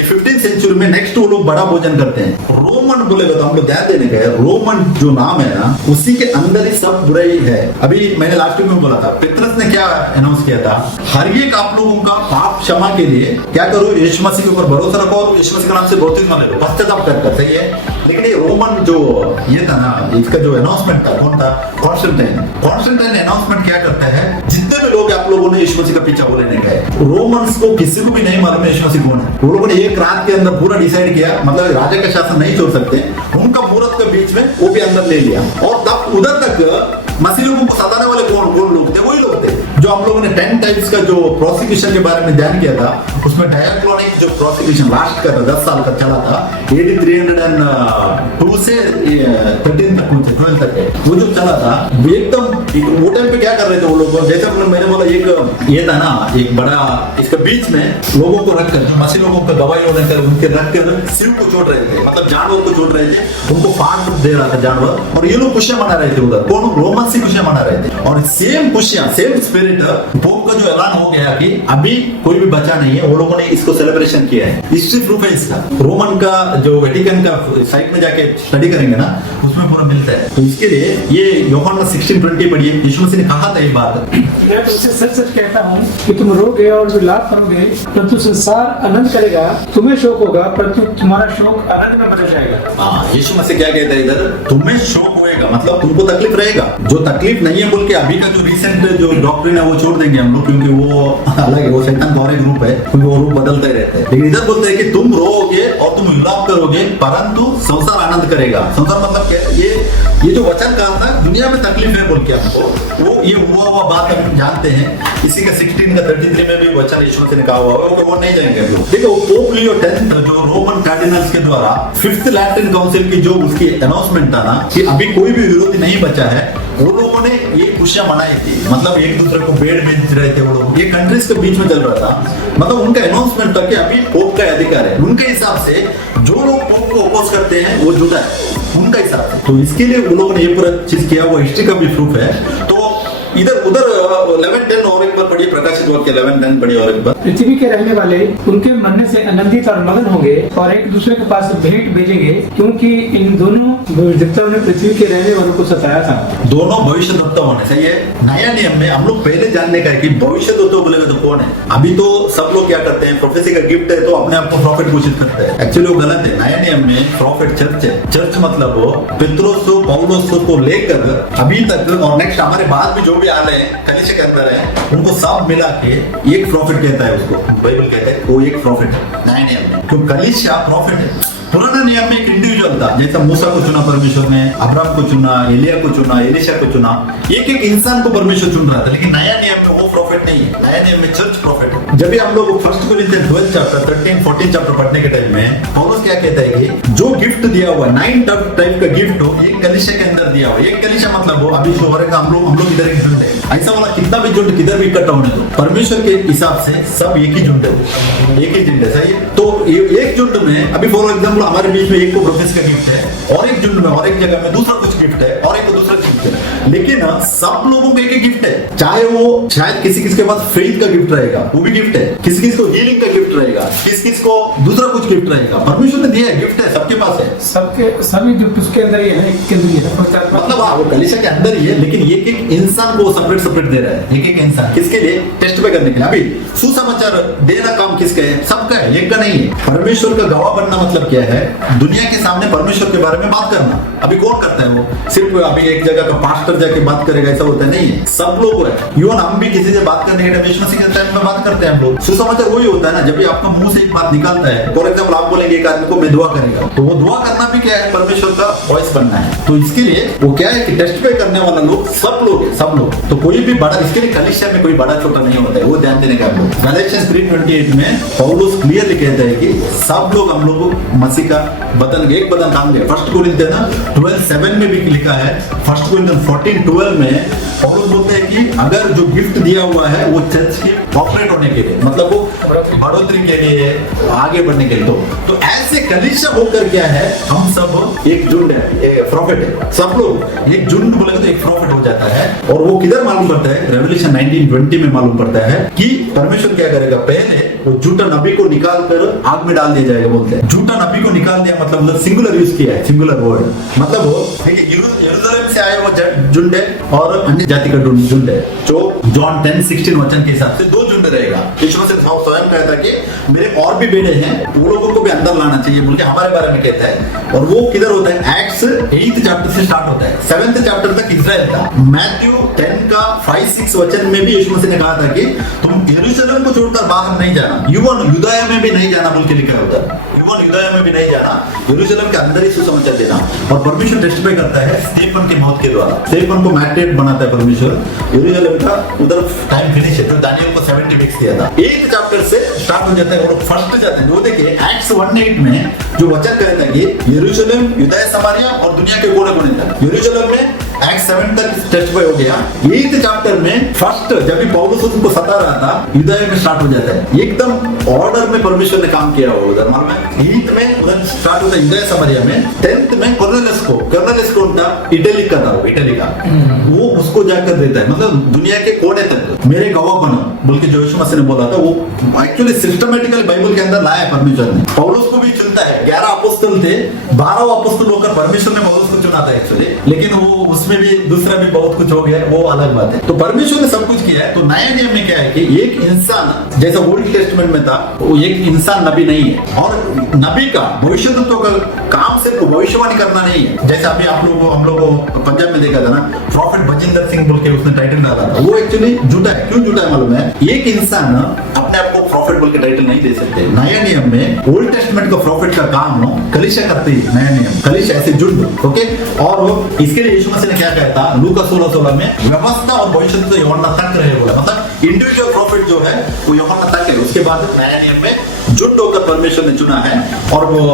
15th सेंचुरी में नेक्स्ट वो लोग बड़ा भोजन करते हैं। रोमन बोलेगा तो हम लोग ध्यान देने का है, रोमन जो नाम है ना उसी के अंदर ही सब बुराई है। अभी मैंने लास्ट वीक में बोला था, पतरस ने क्या अनाउंस किया था, हर एक आप लोगों का पाप क्षमा के लिए क्या करो, यीशु मसीह के ऊपर भरोसा रखो और यीशु मसीह के नाम से बपतिस्मा ले लो, पश्चाताप कर। सही है, लेकिन ये रोमन जो ये था ना, इसका जो अनाउंसमेंट था, कौन था, कॉन्स्टेंटाइन अनाउंसमेंट क्या करता है, जितने भी लोग आप लोगों ने यीशु मसीह का पीछा बोलने का है, रोमन्स को किसी को भी नहीं मालूम है यीशु मसीह कौन है। वो लोगों ने एक रात के अंदर पूरा डिसाइड किया, मतलब राजा का शासन नहीं छोड़ सकते, उनका मुहूर्त के बीच में वो भी अंदर ले लिया, और तब उधर तक मसीह लोगों को सताने वाले कौन लोग थे, वही लोग थे जो हम लोगों ने 10 टाइप्स का जो प्रोसिक्यूशन के बारे में ध्यान किया था, उसमें डायक्रोनिक जो प्रोसिक्यूशन लास्ट का 10 साल का चला था, AD 302 से 13 तक, 12 तक है, वो जो चला था एकदम। वो टाइम पे क्या कर रहे थे वो लोग, जैसे मैंने बोला एक ये था ना, एक बड़ा इसके बीच में लोगों को रखकर, जो मसीह लोगों का गवाही होने कर उनके रखकर सिर को चोट रहे थे, मतलब जानवर को चोट रहे थे, उनको फाड़ दे रहा था जानवर, और ये लोग खुशियां मना रहे थे उधर, कौन, रोमन से खुशियां मना रहे थे। और सेम खुशियां, सेम स्पिरिट पोप का जो ऐलान हो गया कि अभी कोई भी बचा नहीं है, वो लोगों ने इसको सेलिब्रेशन किया है। हिस्ट्री प्रूफ है इसका, रोमन का जो वेटिकन का साइट में जाके स्टडी करेंगे ना, उसमें पूरा मिलता है। तो इसके लिए ये यूहन्ना 16:20 पढ़िए, यीशु मसीह ने कहा था ये बात, मैं तुमसे सच सच कहता हूँ कि तुम रोगे और विलाप करोगे, परंतु संसार आनंद करेगा, तुम्हें शोक होगा परंतु तुम्हारा शोक आनंद में बदल जाएगा। हाँ, यीशु मसीह क्या कहता है इधर, तुम्हें शोक होएगा, मतलब तुमको तकलीफ रहेगा, जो तकलीफ नहीं है बोल के अभी का जो रिसेंट जो डॉक्ट्रिन है वो छोड़ देंगे हम लोग, क्योंकि वो अलग है, वो शैतान का और एक रूप है, क्योंकि वो रूप बदलते रहते हैं। लेकिन इधर बोलते हैं कि तुम रोओगे और तुम विलाप करोगे परंतु संसार आनंद करेगा। संसार मतलब क्या, ये जो वचन कहा था दुनिया में तकलीफ है बोल के हमको, वो ये हुआ बात हम जानते हैं। इसी का 16 का 33 में भी वचन यीशु मसीह ने कहा हुआ है, वो नहीं जाएंगे। देखो पोप लियो 10 जो रोमन कार्डिनल्स के द्वारा 5th लैटिन काउंसिल की जो उसकी अनाउंसमेंट था ना कि अभी कोई भी विरोधी नहीं बचा है, वो लोगों ने ये खुशियां मनाई थी। मतलब एक दूसरे को बेड़ बेच रहे थे वो लोग, ये कंट्रीज के बीच में चल रहा था। मतलब उनका अनाउंसमेंट था कि अभी पोप का अधिकार है। उनके हिसाब से जो लोग पोप को अपोज करते हैं वो जुटा है उनका हिसाब से। तो इसके लिए उन लोगों ने ये पूरा चीज किया, वो हिस्ट्री का भी प्रूफ है। तो इधर उधर 11:10 और एक बार पढ़िए, प्रकाशित वाक्य 11:10 पढ़िए और एक बार। पृथ्वी के रहने वाले उनके मरने से आनंदित और मगन होंगे और एक दूसरे के पास भेंट भेजेंगे, क्योंकि इन दोनों भविष्यद्वक्ताओं ने पृथ्वी के रहने वालों को सताया था। दोनों भविष्यद्वक्ता होने चाहिए। नया नियम में हम लोग पहले जानने का है कि भविष्यद्वक्ता बोलेगा तो कौन है। अभी तो सब लोग क्या करते हैं, प्रोफेसी का गिफ्ट है तो अपने आप को प्रॉफिट घोषित करते हैं। एक्चुअली वो गलत है। नया नियम में प्रॉफिट चर्च है। चर्च मतलब वो पेत्रोस पौलुस को लेकर अभी तक और नेक्स्ट हमारे बाद भी जो भी आ रहे हैं कलीसिया के अंदर है, उनको सब मिला के एक प्रॉफिट कहता है। उसको बाइबल कहता है वो एक प्रॉफिट है नए नियम में, क्योंकि कलीसिया प्रॉफिट है। पुराना नियम में एक इंडिविजुअल था, जैसा मूसा को चुना परमेश्वर ने, अब्राहम को चुना, एलिया को चुना, एलिशा को चुना, एक एक इंसान को परमेश्वर चुन रहा था। लेकिन नया नियम में वो प्रॉफिट नहीं है। नया नियम में चर्च प्रॉफिट है। जब भी हम लोग 1 कोरिन्थियंस 12 चैप्टर 13-14 चैप्टर पढ़ने के टाइम में पौलुस क्या कहता है कि जो गिफ्ट दिया हुआ 9 टाइप का गिफ्ट हो, एक कलीसिया के अंदर दिया हुआ। एक कलीसिया मतलब हो अभी जो का हम लोग इधर एक झुंड है, ऐसा वाला कितना भी झुंड किधर भी इकट्ठा होने दो, परमेश्वर के हिसाब से सब एक ही झुंड है, एक ही झुंड है। सही है। तो एक झुंड में अभी फॉर एग्जाम्पल हमारे बीच में एक को प्रोफेस का गिफ्ट है और एक झुंड में और एक जगह में दूसरा कुछ गिफ्ट है और एक को दूसरा गिफ्ट है, लेकिन सब लोगों को एक ही गिफ्ट है। चाहे वो शायद किसी के पास फेथ का गिफ्ट रहेगा, वो भी गिफ्ट है, किसी को हीलिंग का गिफ्ट रहेगा, किसी को दूसरा कुछ गिफ्ट रहेगा। परमेश्वर ने दिया है, गिफ्ट है, सबके पास है। सबके सभी गिफ्ट उसके अंदर ही है, एक के अंदर ही है। मतलब वो कलीसिया के अंदर ही है, लेकिन एक एक इंसान को सेपरेट दे रहा है। एक एक इंसान किसके लिए? टेस्ट पे करने के लिए। अभी सुसमाचार देना काम किसका है? सबका है, एक का नहीं है। परमेश्वर का गवाह बनना मतलब क्या है? दुनिया के सामने परमेश्वर के बारे में बात करना। अभी कौन करता है वो? सिर्फ अभी एक जगह का पास्टर जाके बात करेगा ऐसा होता नहीं है। सब लोग है। इवन हम भी किसी से बात करने के टाइम यीशु मसीह के टाइम में बात करते हैं हम लोग। सुसमाचार वही होता है ना, जब भी आपका मुंह से एक बात निकलता है, फॉर एग्जाम्पल आप बोलेंगे एक आदमी को मैं दुआ करेगा, तो वो दुआ करना भी क्या है? परमेश्वर का वॉइस बनना है। तो इसके लिए वो क्या है कि टेस्ट पे करने वाला लोग सब लोग है, सब लोग। तो कोई भी बड़ा, इसके लिए कलीसिया में कोई बड़ा छोटा नहीं होता है, वो ध्यान देने का हम लोग। गैलेशियंस 3:28 में पौलुस क्लियरली कहता है कि सब लोग हम लोग मसीह का बदन, एक बदन काम दे। 1 कोरिन्थियंस 12:7 में भी लिखा है। 1 कोरिन्थियंस 14:12 में पौलुस बोलते हैं कि अगर जो गिफ्ट दिया हुआ है वो चर्च के ऑपरेट होने के लिए, मतलब वो बढ़ोतरी के लिए, आगे बढ़ने के लिए। तो ऐसे कलीसिया होकर क्या है, हम सब एक झुंड है, प्रॉफिट है। सब लोग एक झुंड बोलेंगे तो एक प्रॉफिट हो जाता है। और वो किधर मालूम पड़ता है? रेवल्यूशन 19:20 में मालूम पड़ता है कि परमेश्वर क्या करेगा, पहले वो झूठा नबी को निकाल कर आग में डाल दिया जाएगा। बोलते हैं झूठा नबी को निकाल दिया, मतलब सिंगुलर यूज किया है, सिंगुलर वर्ड। मतलब वो देखिए यरूशलेम से आए वो झुंड है और अन्य जाति का झुंड है। जो जॉन 10:16 वचन के हिसाब से 2 झुंड रहेगा। यीशु मसीह स्वयं कहता कि मेरे और भी बेटे हैं, वो लोगों को भी अंदर लाना चाहिए बोल के हमारे बारे में कहता है। और वो किधर होता है? एक्ट्स 8th चैप्टर से स्टार्ट होता है, 7th चैप्टर तक इजराइल था। मैथ्यू 10 का 5-6 वचन में भी यीशु मसीह ने कहा था कि तुम यरूशलेम को छोड़कर बाहर नहीं जाना, युवन युदाया में भी नहीं जाना बोल के लिखा होता है। युवन युदाया में भी नहीं जाना, यरूशलेम के अंदर ही सुसमाचार देना। और परमेश्वर टेस्टिफाई करता है स्टीफन की मौत के द्वारा। स्टीफन को मैट्रेट बनाता है परमेश्वर। यरूशलेम का उधर टाइम फिनिश है, जो दानियल को 70 वीक्स दिया था। 8th चैप्टर से स्टार्ट हो जाता है और फर्स्ट जाते हैं। वो देखिए एक्ट्स 1:8 में जो वचन कहता है कि यरूशलेम, यूदया, समारिया और दुनिया के कोने-कोने तक। यरूशलेम में एक्ट 7 तक टेस्टिफाई हो गया। 8th चैप्टर में फर्स्ट जब भी पौलुस उनको सता रहा था, यूदया में स्टार्ट हो जाता है। एकदम ऑर्डर में परमेश्वर ने काम किया हुआ उधर मालूम है। 8th में उधर स्टार्ट होता है यूदया, समारिया में। 10th में कोर्नेलियस को उनका इटली का था, वो इटली का, वो उसको जाकर देता है, मतलब दुनिया के कोने तक मेरे गवाह बनो बोल के जो यीशु मसीह ने बोला था, वो एक्चुअली सिस्टमेटिकली बाइबल के अंदर लाया परमेश्वर ने। पौलुस को भी चुनता है। 11 अपोस्तल थे, 12 अपोस्तल होकर परमेश्वर ने पौलुस को चुना था एक्चुअली, लेकिन वो उसमें भी दूसरा भी बहुत कुछ हो गया, वो अलग बात है। तो परमेश्वर ने सब कुछ किया है। तो नया नियम में क्या है कि एक इंसान, जैसा ओल्ड टेस्टमेंट में था, वो एक इंसान नबी नहीं है। और नबी का भविष्यद्वक्ता का काम सिर्फ भविष्यवाणी करना नहीं है। जैसे अभी आप लोगों हम लोगों पंजाब में देखा था ना, प्रॉफिट बजिंदर सिंह बोल के उसने टाइटल डाला था, वो एक्चुअली झूठा है। क्यों झूठा है मालूम है? एक इंसान अपने आप को प्रॉफिट बोल के टाइटल नहीं दे सकते। नया नियम में ओल्ड टेस्टमेंट का प्रॉफिट का काम हो कलीसिया करती है। नया नियम कलीसिया ऐसे जुड़ दो, ओके। और इसके लिए यीशु मसीह ने क्या कहा था लूका 16:16 में, व्यवस्था और भविष्यवाणी तो यूहन्ना तक रहे बोला। मतलब इंडिविजुअल प्रॉफिट जो है वो यूहन्ना तक है। उसके बाद नया नियम में जुट होकर परमेश्वर ने चुना है। और वो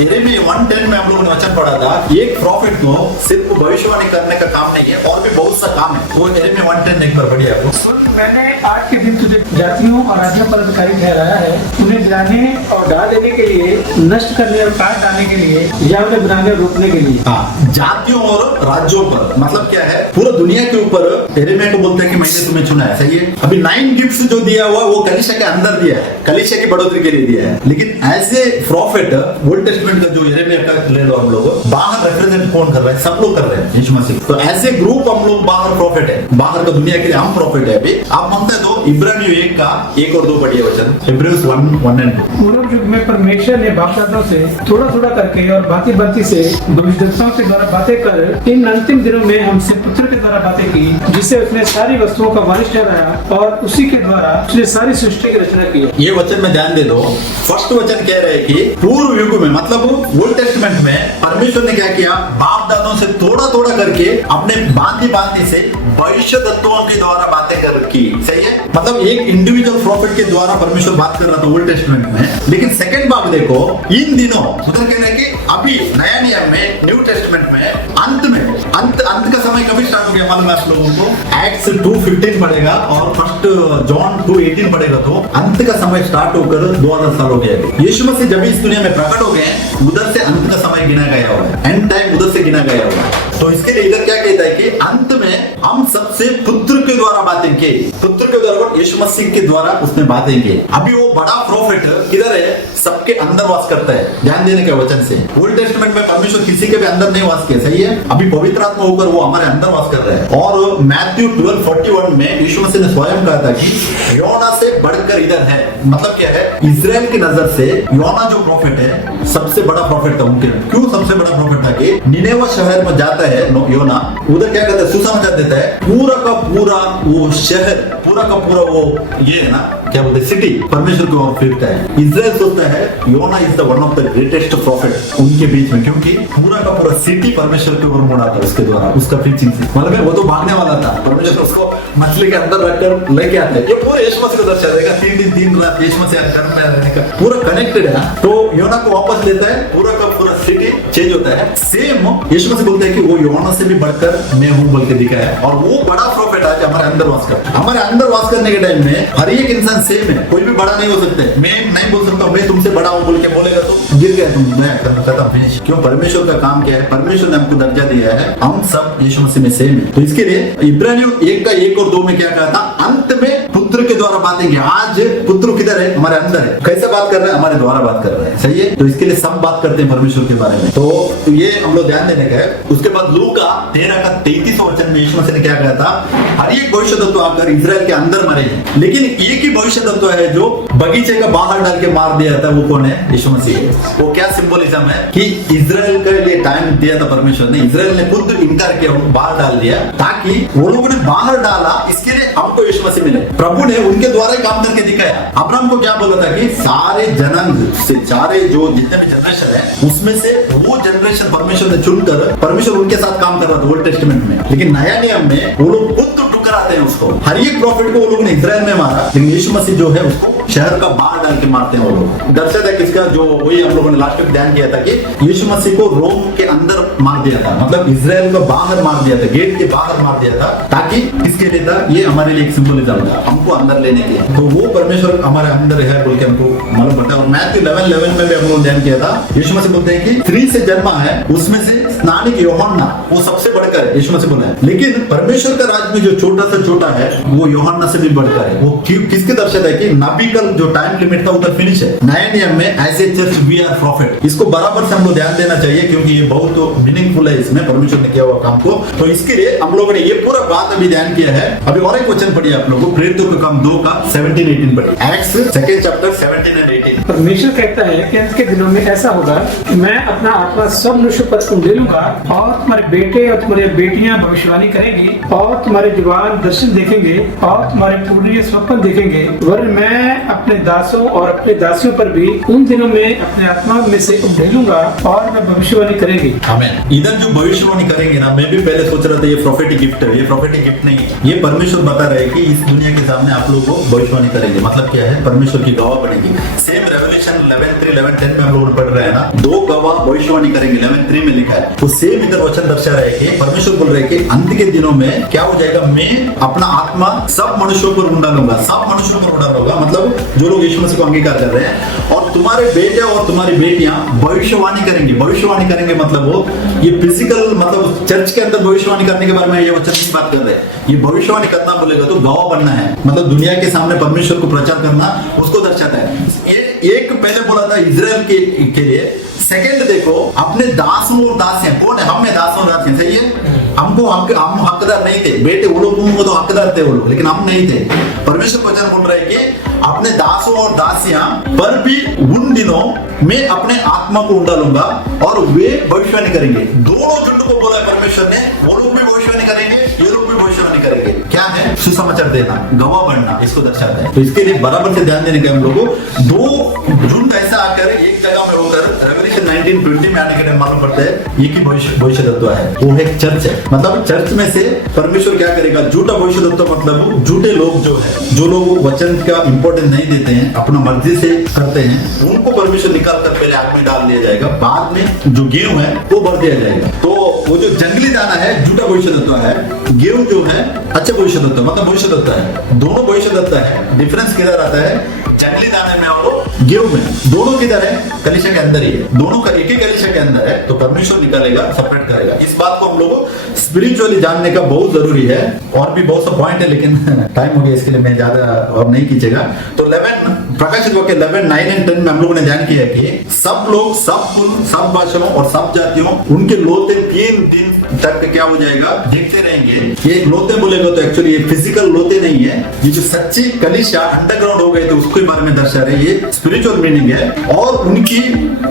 यिर्मयाह 1:10 में हम लोगों ने वचन पढ़ा था, एक प्रॉफिट को सिर्फ भविष्यवाणी करने का काम नहीं है, और भी बहुत सा काम है। वो यिर्मयाह 1:10 एक बार पढ़िए आपको। मैंने आज के दिन तुझे जातियों और राज्यों पर अधिकारी ठहराया है, उन्हें गिराने और डाल देने के लिए, नष्ट करने और काट डालने के लिए, या उन्हें बनाने और रोकने के लिए। हाँ, जातियों और राज्यों पर मतलब क्या है, पूरा दुनिया के ऊपर यिर्मयाह को बोलते हैं कि मैंने तुम्हें चुना है, सही है। अभी 9 गिफ्ट्स जो दिया हुआ वो कलीसिया के अंदर दिया है, कलीसिया की बढ़ोतरी के लिए दिया है। लेकिन as a prophet Old Testament का जो यिर्मयाह का ले लो हम लोग, बाहर रिप्रेजेंट कौन कर रहे हैं, सब लोग कर रहे हैं यीशु मसीह। तो एज ए ग्रुप हम लोग बाहर प्रॉफिट है, बाहर का दुनिया के लिए हम प्रॉफिट है। अभी आप मानते हैं तो इब्रानियों 1 का 1 और 2 पढ़िए वचन, Hebrews 1:1-2। पूर्व युग में परमेश्वर ने बापदादों से थोड़ा थोड़ा करके और भांति भांति से भविष्यद्वक्ताओं के द्वारा बातें कर इन अंतिम दिनों में हमसे पुत्र के द्वारा बातें की, जिसे उसने सारी वस्तुओं का वारिस ठहराया और उसी के द्वारा उसने सारी सृष्टि की रचना की। ये वचन में ध्यान दे दो। फर्स्ट वचन कह रहे हैं कि पूर्व युग में मतलब ओल्ड टेस्टमेंट में परमेश्वर ने क्या किया, बाप दादों से थोड़ा थोड़ा करके अपने भांति भांति से भविष्यद्वक्ताओं के द्वारा बातें कर की, सही है। मतलब एक इंडिविजुअल प्रॉफिट के द्वारा परमेश्वर बात कर रहा था ओल्ड टेस्टमेंट में। लेकिन सेकंड भाग देखो, इन दिनों उधर कह रहे हैं कि अभी नया नियम में न्यू टेस्टमेंट में अंत का समय कभी स्टार्ट हो गया मालूम है आप लोगों को? एक्ट्स 2:15 पड़ेगा और फर्स्ट जॉन 2:18 पड़ेगा। तो अंत का समय स्टार्ट होकर 2000 साल हो गया। यीशु मसीह जब इस दुनिया में प्रकट हो गए, उधर से अंत का समय गिना गया हुआ है, एंड टाइम उधर से गिना गया हुआ है। तो इसके लिए इधर क्या कहता है कि अंत में हम सबसे पुत्र के द्वारा बातें की, पुत्र के द्वारा यीशु मसीह के द्वारा उसने बातें की। अभी वो बड़ा प्रॉफिट किधर है, सबके अंदर वास करता है। ध्यान देने के वचन से ओल्ड टेस्टमेंट में परमेश्वर किसी के भी अंदर नहीं वास किया, सही है। अभी पवित्र आत्मा होकर वो हमारे अंदर वास कर रहे हैं। और मैथ्यू 12:41 में यीशु मसीह ने स्वयं कहा था कि योना से बढ़कर इधर है। मतलब क्या है, इजराइल की नजर से योना जो प्रॉफिट है सबसे बड़ा प्रॉफिट था उनके। क्यों सबसे बड़ा प्रॉफिट था कि निनेवा शहर में जाता है योना, उधर क्या कहता है, सुसमाचार देता है, पूरा का पूरा वो शहर, पूरा का पूरा वो ये है ना क्या बोलते हैं, सिटी परमेश्वर की ओर फिरता है। इजराइल सोचता है योना is the one of the greatest profit उनके बीच में, क्योंकि पूरा का पूरा सिटी परमेश्वर की ओर मुड़ा था उसके द्वारा, उसका प्रीचिंग से। मतलब वो तो भागने वाला था, परमेश्वर उसको मछली के अंदर रखकर लेके आता है। ये पूरे यीशु मसीह को दर्शा देगा, 3 रात यीशु मसीह घर में रहने का पूरा कनेक्टेड है। तो योना को वापस लेता है, पूरा का पूरा सिटी चेंज होता है। सेम यीशु मसीह बोलते हैं कि वो योना से भी बढ़कर मैं हूं बोल के दिखाया है। और वो बड़ा प्रॉफिट आज हमारे अंदर वास कर, हमारे अंदर वास करने के टाइम में हर एक इंसान सेम है, कोई भी बड़ा नहीं हो सकता। मैं नहीं बोल सकता मैं तुमसे बड़ा हूं बोल के बोलेगा तो गिर गया तुम, मैं खत्म फिनिश। क्यों? परमेश्वर का काम क्या है, परमेश्वर ने हमको दर्जा दिया है, हम सब यीशु मसीह में सेम है। तो इसके लिए इब्रानियों 1 का 1 और 2 में क्या कहा था, अंत में पुत्र के द्वारा बातें की। आज पुत्र किधर है, हमारे अंदर है। कैसे बात कर रहे हैं, हमारे द्वारा बात कर रहे हैं, सही है। तो इसके लिए सब बात करते हैं परमेश्वर के बारे में। तो ये हम लोग ध्यान देने का है। उसके बाद लूका 13 का 33 वचन में यीशु मसीह ने क्या कहा था, हर एक भविष्यद्वक्ता आकर इजराइल के अंदर मरे हैं, लेकिन एक ही भविष्यद्वक्ता है जो बगीचे का बाहर डाल के मार दिया था। वो कौन है? यीशु मसीह है। वो क्या सिंबलिज्म है कि इजराइल के लिए टाइम दिया था परमेश्वर ने, इजराइल ने खुद इनकार किया, उनको बाहर डाल दिया, ताकि वो लोगों ने बाहर डाला, इसके लिए हमको यीशु मसीह मिले। प्रभु ने उनके द्वारा काम करके दिखाया। अब्राहम को क्या बोला था कि सारे जनांग से, सारे जो जितने भी जनरेशन है उसमें से वो जनरेशन परमेश्वर ने चुनकर, परमेश्वर उनके साथ काम कर रहा था ओल्ड टेस्टमेंट में। लेकिन नया नियम में वो लोग खुद टुकराते हैं उसको। हर एक प्रॉफिट को वो लोगों ने इजराइल में मारा, लेकिन यीशु मसीह जो है उसको शहर का बाहर डाल के मारते हैं वो लोग। दर्शक है किसका, जो वही हम लोगों ने लास्ट में ध्यान किया था कि यीशु मसीह को रोम के अंदर मार दिया था, मतलब इजराइल को बाहर मार दिया था, गेट के बाहर मार दिया था, ताकि किसके लिए था, ये हमारे लिए एक सिंबलिज्म था, हमको अंदर लेने के। तो वो परमेश्वर हमारे अंदर है बोल के हमको मालूम पड़ता है। और मैथ्यू 11:11 में भी हम लोग ध्यान किया था, यीशु मसीह बोलते हैं कि स्त्री से जन्मा है, उसमें से स्नानिक यूहन्ना वो सबसे बढ़कर यीशु मसीह बोला है। लेकिन परमेश्वर का राज्य में जो छोटा से छोटा है वो यूहन्ना से भी बढ़कर है। वो किसके दर्शाता है कि नबी का जो टाइम लिमिट था उधर फिनिश है। नए नियम में as a church we are prophet. इसको बराबर से हमको ध्यान देना चाहिए, क्योंकि ये बहुत मीनिंगफुल है इसमें परमेश्वर ने किया हुआ काम को। तो इसके लिए हम लोगों ने ये पूरा बात अभी ध्यान किया है। अभी और एक वचन पढ़िए आप लोगों को, प्रेरितों का काम 2 का 17-18 पढ़िए, एक्ट्स 2nd चैप्टर 17 और 18। परमेश्वर कहता है कि अंत के दिनों में ऐसा होगा कि मैं अपना आत्मा सब मनुष्यों पर उंडेलूंगा, और तुम्हारे बेटे और तुम्हारी बेटियां भविष्यवाणी करेंगी, और तुम्हारे जवान दर्शन देखेंगे, और तुम्हारे पूर्णिय स्वप्न देखेंगे। वरन मैं अपने दासों और अपने दासियों पर भी उन दिनों में अपने आत्मा में से ढेलूंगा और मैं भविष्यवाणी करेगी। आमीन। इधर जो भविष्यवाणी करेंगे ना, मैं भी पहले सोच रहा था ये प्रोफेटिक गिफ्ट है, ये प्रोफेटिक गिफ्ट नहीं है। ये परमेश्वर बता रहे हैं कि इस दुनिया के सामने आप लोगों को भविष्यवाणी करेंगे। मतलब क्या है? परमेश्वर की गवाह बनेगी। सेम रेवलेशन 11:3 11:10 में हम लोग पढ़ रहे हैं ना, 2 गवाह भविष्यवाणी करेंगे। 11:3 में लिखा है। तो सेम इधर वचन दर्शा रहे कि परमेश्वर बोल रहे हैं कि अंत के दिनों में क्या हो जाएगा, मैं अपना आत्मा सब मनुष्यों पर उंडालूंगा। सब मनुष्यों पर उंडालूंगा मतलब जो लोग यीशु मसीह को अंगीकार कर रहे हैं, और तुम्हारे बेटे और तुम्हारी बेटियां भविष्यवाणी करेंगे। भविष्यवाणी करेंगे मतलब वो ये फिजिकल, मतलब चर्च के अंदर भविष्यवाणी करने के बारे में ये वचन की बात कर रहे हैं। ये भविष्यवाणी करना बोलेगा तो गवाह बनना है, मतलब दुनिया के सामने परमेश्वर को प्रचार करना, उसको दर्शाता है। ये एक पहले बोला था इजराइल के लिए। सेकंड देखो, अपने दासों और दासियां कौन है? हम में दासों और दासियां, सही है। हमको हम हकदार नहीं थे, बेटे वो लोगों को तो हकदार थे वो लोग, लेकिन हम नहीं थे। परमेश्वर वचन बोल रहे हैं कि अपने दासों और दासियां पर भी उन दिनों में अपने आत्मा को उंडालूंगा और वे भविष्यवाणी करेंगे। दोनों झुंड को बोला है परमेश्वर ने, वो लोग भी भविष्यवाणी करेंगे, ये लोग भी भविष्यवाणी करेंगे। क्या है? सुसमाचार देना, गवाह बनना, इसको दर्शाता है। तो इसके लिए बराबर से ध्यान देने का हम लोगों को। 2 झुंड ऐसा आकर एक जगह में होकर रेवलेशन 19:20 में आने के टाइम मालूम पड़ता है ये की भविष्य तत्व है। वो एक चर्च है, मतलब चर्च में से परमेश्वर क्या करेगा? झूठा भविष्य तत्व मतलब झूठे लोग जो है, जो लोग वचन का इंपॉर्टेंस नहीं देते हैं, अपना मर्जी से करते हैं, उनको परमेश्वर निकाल कर पहले आग में डाल दिया जाएगा। बाद में जो गेहूं है वो भर दिया जाएगा। तो वो जो जंगली दाना है झूठा भविष्य तत्व है, गेहूं जो है अच्छा भविष्य तत्व, मतलब भविष्य तत्व है। दोनों भविष्य तत्व है। डिफरेंस किधर आता है? जंगली दाने में और गेहूं में। दोनों किधर है? कलीसिया के अंदर ही है। दोनों का एक ही कलीसिया के अंदर है। तो परमेश्वर निकालेगा, सेपरेट करेगा। इस बात को हम लोगों को स्पिरिचुअली जानने का बहुत जरूरी है। और भी बहुत सा पॉइंट है, लेकिन टाइम हो गया, इसके लिए मैं ज्यादा और नहीं कीजिएगा। तो 11 प्रकाशित वाक्य 11, 9 और 10 में हम लोगों ने ध्यान किया कि सब लोग, सब कुल, सब भाषाओं और सब जातियों, उनके लोते 3 दिन तक क्या हो जाएगा? देखते रहेंगे। ये लोते बोलेगा तो एक्चुअली ये फिजिकल लोते नहीं है। ये जो सच्ची कलीसिया अंडरग्राउंड हो गए थे उसके बारे में दर्शा रहे। ये स्पिरिचुअल मीनिंग है। और उनकी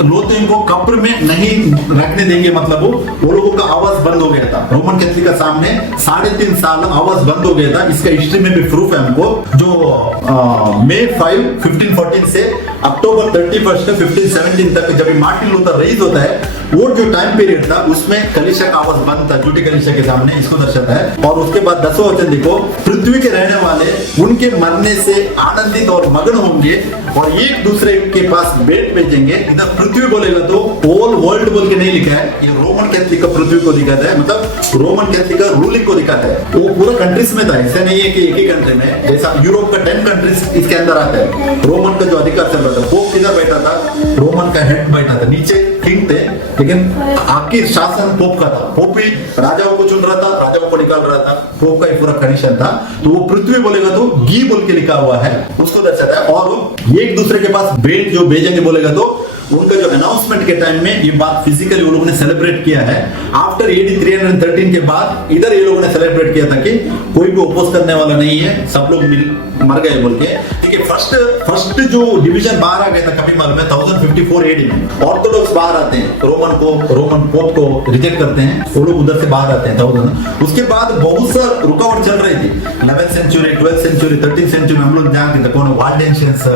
लोते को कब्र में नहीं रखने देंगे, मतलब वो लोगों का आवाज बंद हो गया था। रोमन कैथोलिक का सामने 3.5 साल आवाज बंद हो गया था। इसका हिस्ट्री में भी प्रूफ है हमको। जो मई 5, 1514 से अक्टूबर 31, 1517 तक जब मार्टिन लूथर रईस होता है, वो जो टाइम पीरियड था उसमें कलीसिया का आवाज बंद था झूठी कलीसिया के सामने, इसको दर्शाता है। और उसके बाद 10वां वचन देखो, पृथ्वी के रहने वाले उनके मरने से आनंदित और मगन होंगे और एक दूसरे के पास भेंट भेजेंगे। इधर पृथ्वी बोलेगा तो ऑल वर्ल्ड बोल के नहीं लिखा है, ये रोमन कैथोलिक का पृथ्वी को दिखाता है, मतलब रोमन कैथोलिक का रूलिंग को दिखाता है। वो पूरा कंट्रीज में था, ऐसा नहीं है कि एक ही कंट्री में। जैसा यूरोप का 10 कंट्रीज इसके अंदर आता है। रोमन का जो अधिकार चल रहा था, पोप किधर बैठा था? रोमन का हेड बैठा था, नीचे किंग थे, लेकिन आखिर शासन पोप का था। पोप ही राजाओं को चुन रहा था, राजाओं को निकाल रहा था। पोप का ही पूरा कंडीशन था। तो वो पृथ्वी बोलेगा तो गी बोल के लिखा हुआ है, उसको दर्शाता है। और एक दूसरे के पास भेंट जो भेजेंगे बोलेगा तो उनका जो अनाउंसमेंट के टाइम में ये बात फिजिकली वो लोगों ने सेलिब्रेट किया है। आफ्टर AD 313 के बाद इधर ये लोगों ने सेलिब्रेट किया था कि कोई भी ओपोज करने वाला नहीं है, सब लोग मर गए बोल के। ठीक है, फर्स्ट जो डिवीजन बाहर आ गया था, कभी मालूम है 1054 AD में ऑर्थोडॉक्स बाहर आते हैं, रोमन पोप को रिजेक्ट करते हैं, वो लोग उधर से बाहर आते हैं 1000। उसके बाद बहुत सा रुकावट चल रही थी। 11th century, 12th century, 13th century में हम लोग जानते थे कौन, वाल्डेंशियंस,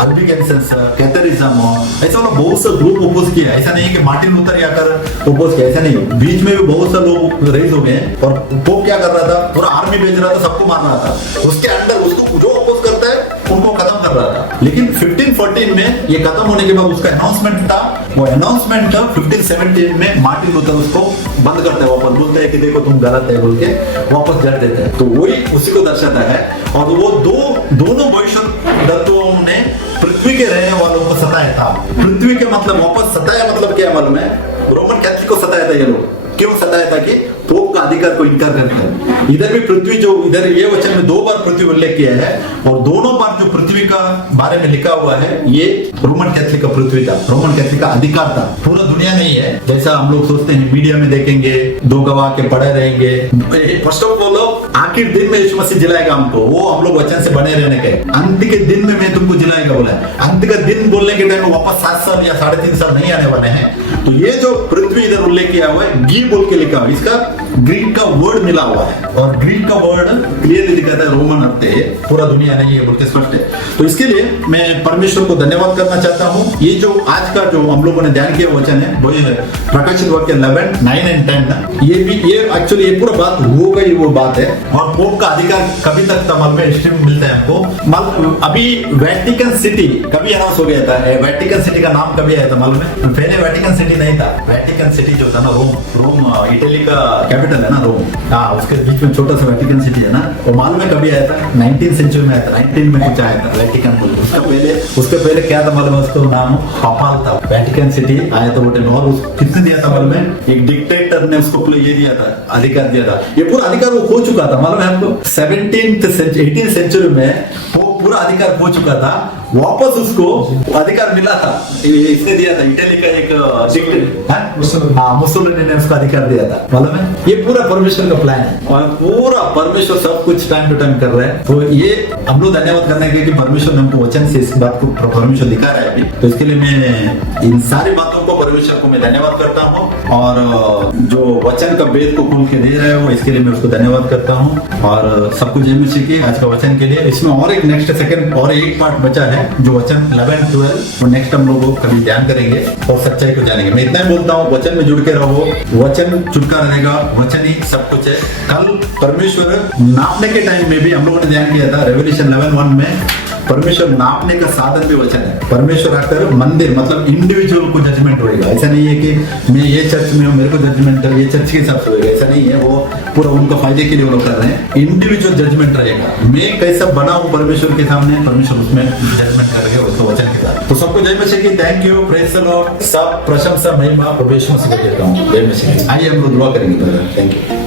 अल्बिगेंशियंस, कैथरिज्म, ऐसा बहुत सा ग्रुप ओपोज किया। ऐसा नहीं कि मार्टिन लूथर आकर ओपोज किया, ऐसा नहीं। बीच में भी बहुत सा लोग रेज हो गए और पोप क्या कर रहा था? पूरा आर्मी भेज रहा था, सबको मार रहा था। उसके अंदर उसको जो ओपोज करता है उनको खत्म कर रहा था। लेकिन 1514 में ये खत्म होने के बाद उसका अनाउंसमेंट था, वो अनाउंसमेंट 1517 में मार्टिन लूथर उसको बंद करते हैं, वापस बोलते हैं कि देखो तुम गलत है बोल के वापस जड़ देते हैं। तो वही उसी को दर्शाता है। और वो दोनों भविष्य तत्वों ने पृथ्वी के रहने वालों को सताया था। पृथ्वी के मतलब वापस सताया मतलब क्या मालूम है? रोमन कैथोलिक को सताया था ये लोग। क्यों सताया था? कि पोप का अधिकार को इनकार करते हैं। इधर भी पृथ्वी, जो इधर ये वचन में 2 बार पृथ्वी उल्लेख किया है और दोनों बार जो पृथ्वी का बारे में लिखा हुआ है ये रोमन कैथोलिक का पृथ्वी था, रोमन कैथोलिक का अधिकार था। पूरा दुनिया नहीं है जैसा हम लोग सोचते हैं। मीडिया में देखेंगे 2 गवाह के पड़े रहेंगे। फर्स्ट ऑफ ऑल आखिर दिन में यीशु मसीह जिलाएगा हमको, वो हम लोग वचन से बने रहने के। अंत के दिन में मैं तुमको जिलाएगा बोला है। अंत का दिन बोलने के टाइम में वापस 7 साल या 3.5 साल नहीं आने वाले हैं। तो ये जो पृथ्वी इधर उल्लेख किया हुआ है गी बोल के लिखा हुआ है, इसका ग्रीक का वर्ड मिला हुआ है और ग्रीक का वर्ड क्लियरली दिखाता है रोमन अर्थ है, पूरा दुनिया नहीं है बोल के स्पष्ट है। तो इसके लिए मैं परमेश्वर को धन्यवाद करना चाहता हूँ। ये जो आज का जो हम लोगों ने ध्यान किया वचन है वो है प्रकाशित वाक्य 11, 9 and 10 ना, ये एक्चुअली ये पूरा बात हो गई वो बात है। और पोप का अधिकार कभी तक था मालूम है, हिस्ट्री में मिलता है हमको। अभी वेटिकन सिटी कभी अनाउंस हो गया था, वेटिकन सिटी का नाम कभी आया था मालूम है? पहले वेटिकन सिटी नहीं था, वेटिकन सिटी जो था ना रोम इटली का कैपिटल है ना रोम, हाँ उसके बीच में छोटा सा वेटिकन सिटी है ना, वो मालूम है कभी आया था? 19th सेंचुरी में आया था, 19 में कुछ आया था वेटिकन बोल। उसके पहले क्या था मालूम है? उसका नाम पापाल था, वेटिकन सिटी आया था बोलते। और किसने दिया था मालूम है? एक डिक्टेटर ने उसको ये दिया था, अधिकार दिया था। ये पूरा अधिकार वो खो चुका था मालूम है आपको? 18th सेंचुरी में वो पूरा अधिकार खो चुका था, वापस उसको अधिकार मिला था, इसने दिया था, इटली का एक मुसोलिनी ने उसको अधिकार दिया था मालूम है? ये पूरा परमेश्वर का प्लान है और पूरा परमेश्वर सब कुछ टाइम टू टाइम कर रहा है। तो ये हम लोग धन्यवाद करने के कि परमेश्वर ने हमको वचन से इस बात को परमेश्वर दिखा रहा है अभी। तो इसके लिए मैं इन सारी बातों को परमेश्वर को मैं धन्यवाद करता हूँ और जो वचन का भेद को खोल के दे रहे हो इसके लिए मैं उसको धन्यवाद करता हूँ। और सब कुछ जय मसीह की आज का वचन के लिए। इसमें और एक नेक्स्ट सेकंड और एक पार्ट बचा है जो वचन 11, 12 वो नेक्स्ट हम लोग कभी ध्यान करेंगे और सच्चाई को जानेंगे। मैं इतना ही बोलता हूँ, वचन में जुड़ के रहो, वचन छुटका रहेगा, वचन ही सब कुछ है। कल परमेश्वर नापने के टाइम में भी हम लोगों ने ध्यान किया था, रेवल्यूशन 11:1 में परमेश्वर नापने का साधन भी वचन है। परमेश्वर आकर मंदिर मतलब इंडिविजुअल को जजमेंट होगा। ऐसा नहीं है कि मैं ये चर्च में हूँ मेरे को जजमेंट है, ये चर्च के हिसाब से होगा, ऐसा नहीं है। वो पूरा उनका फायदे के लिए वो लोग कर रहे हैं, इंडिविजुअल जजमेंट रहेगा। मैं कैसा बना हूँ परमेश्वर के सामने, परमेश्वर उसमें जजमेंट करेगा उसको वचन के साथ। तो सबको जय मसीह की, thank you, praise the Lord. सब प्रशंसा महिमा परमेश्वर से देता हूँ। जय मसीह। आइए हम लोग दुआ करेंगे। Thank you.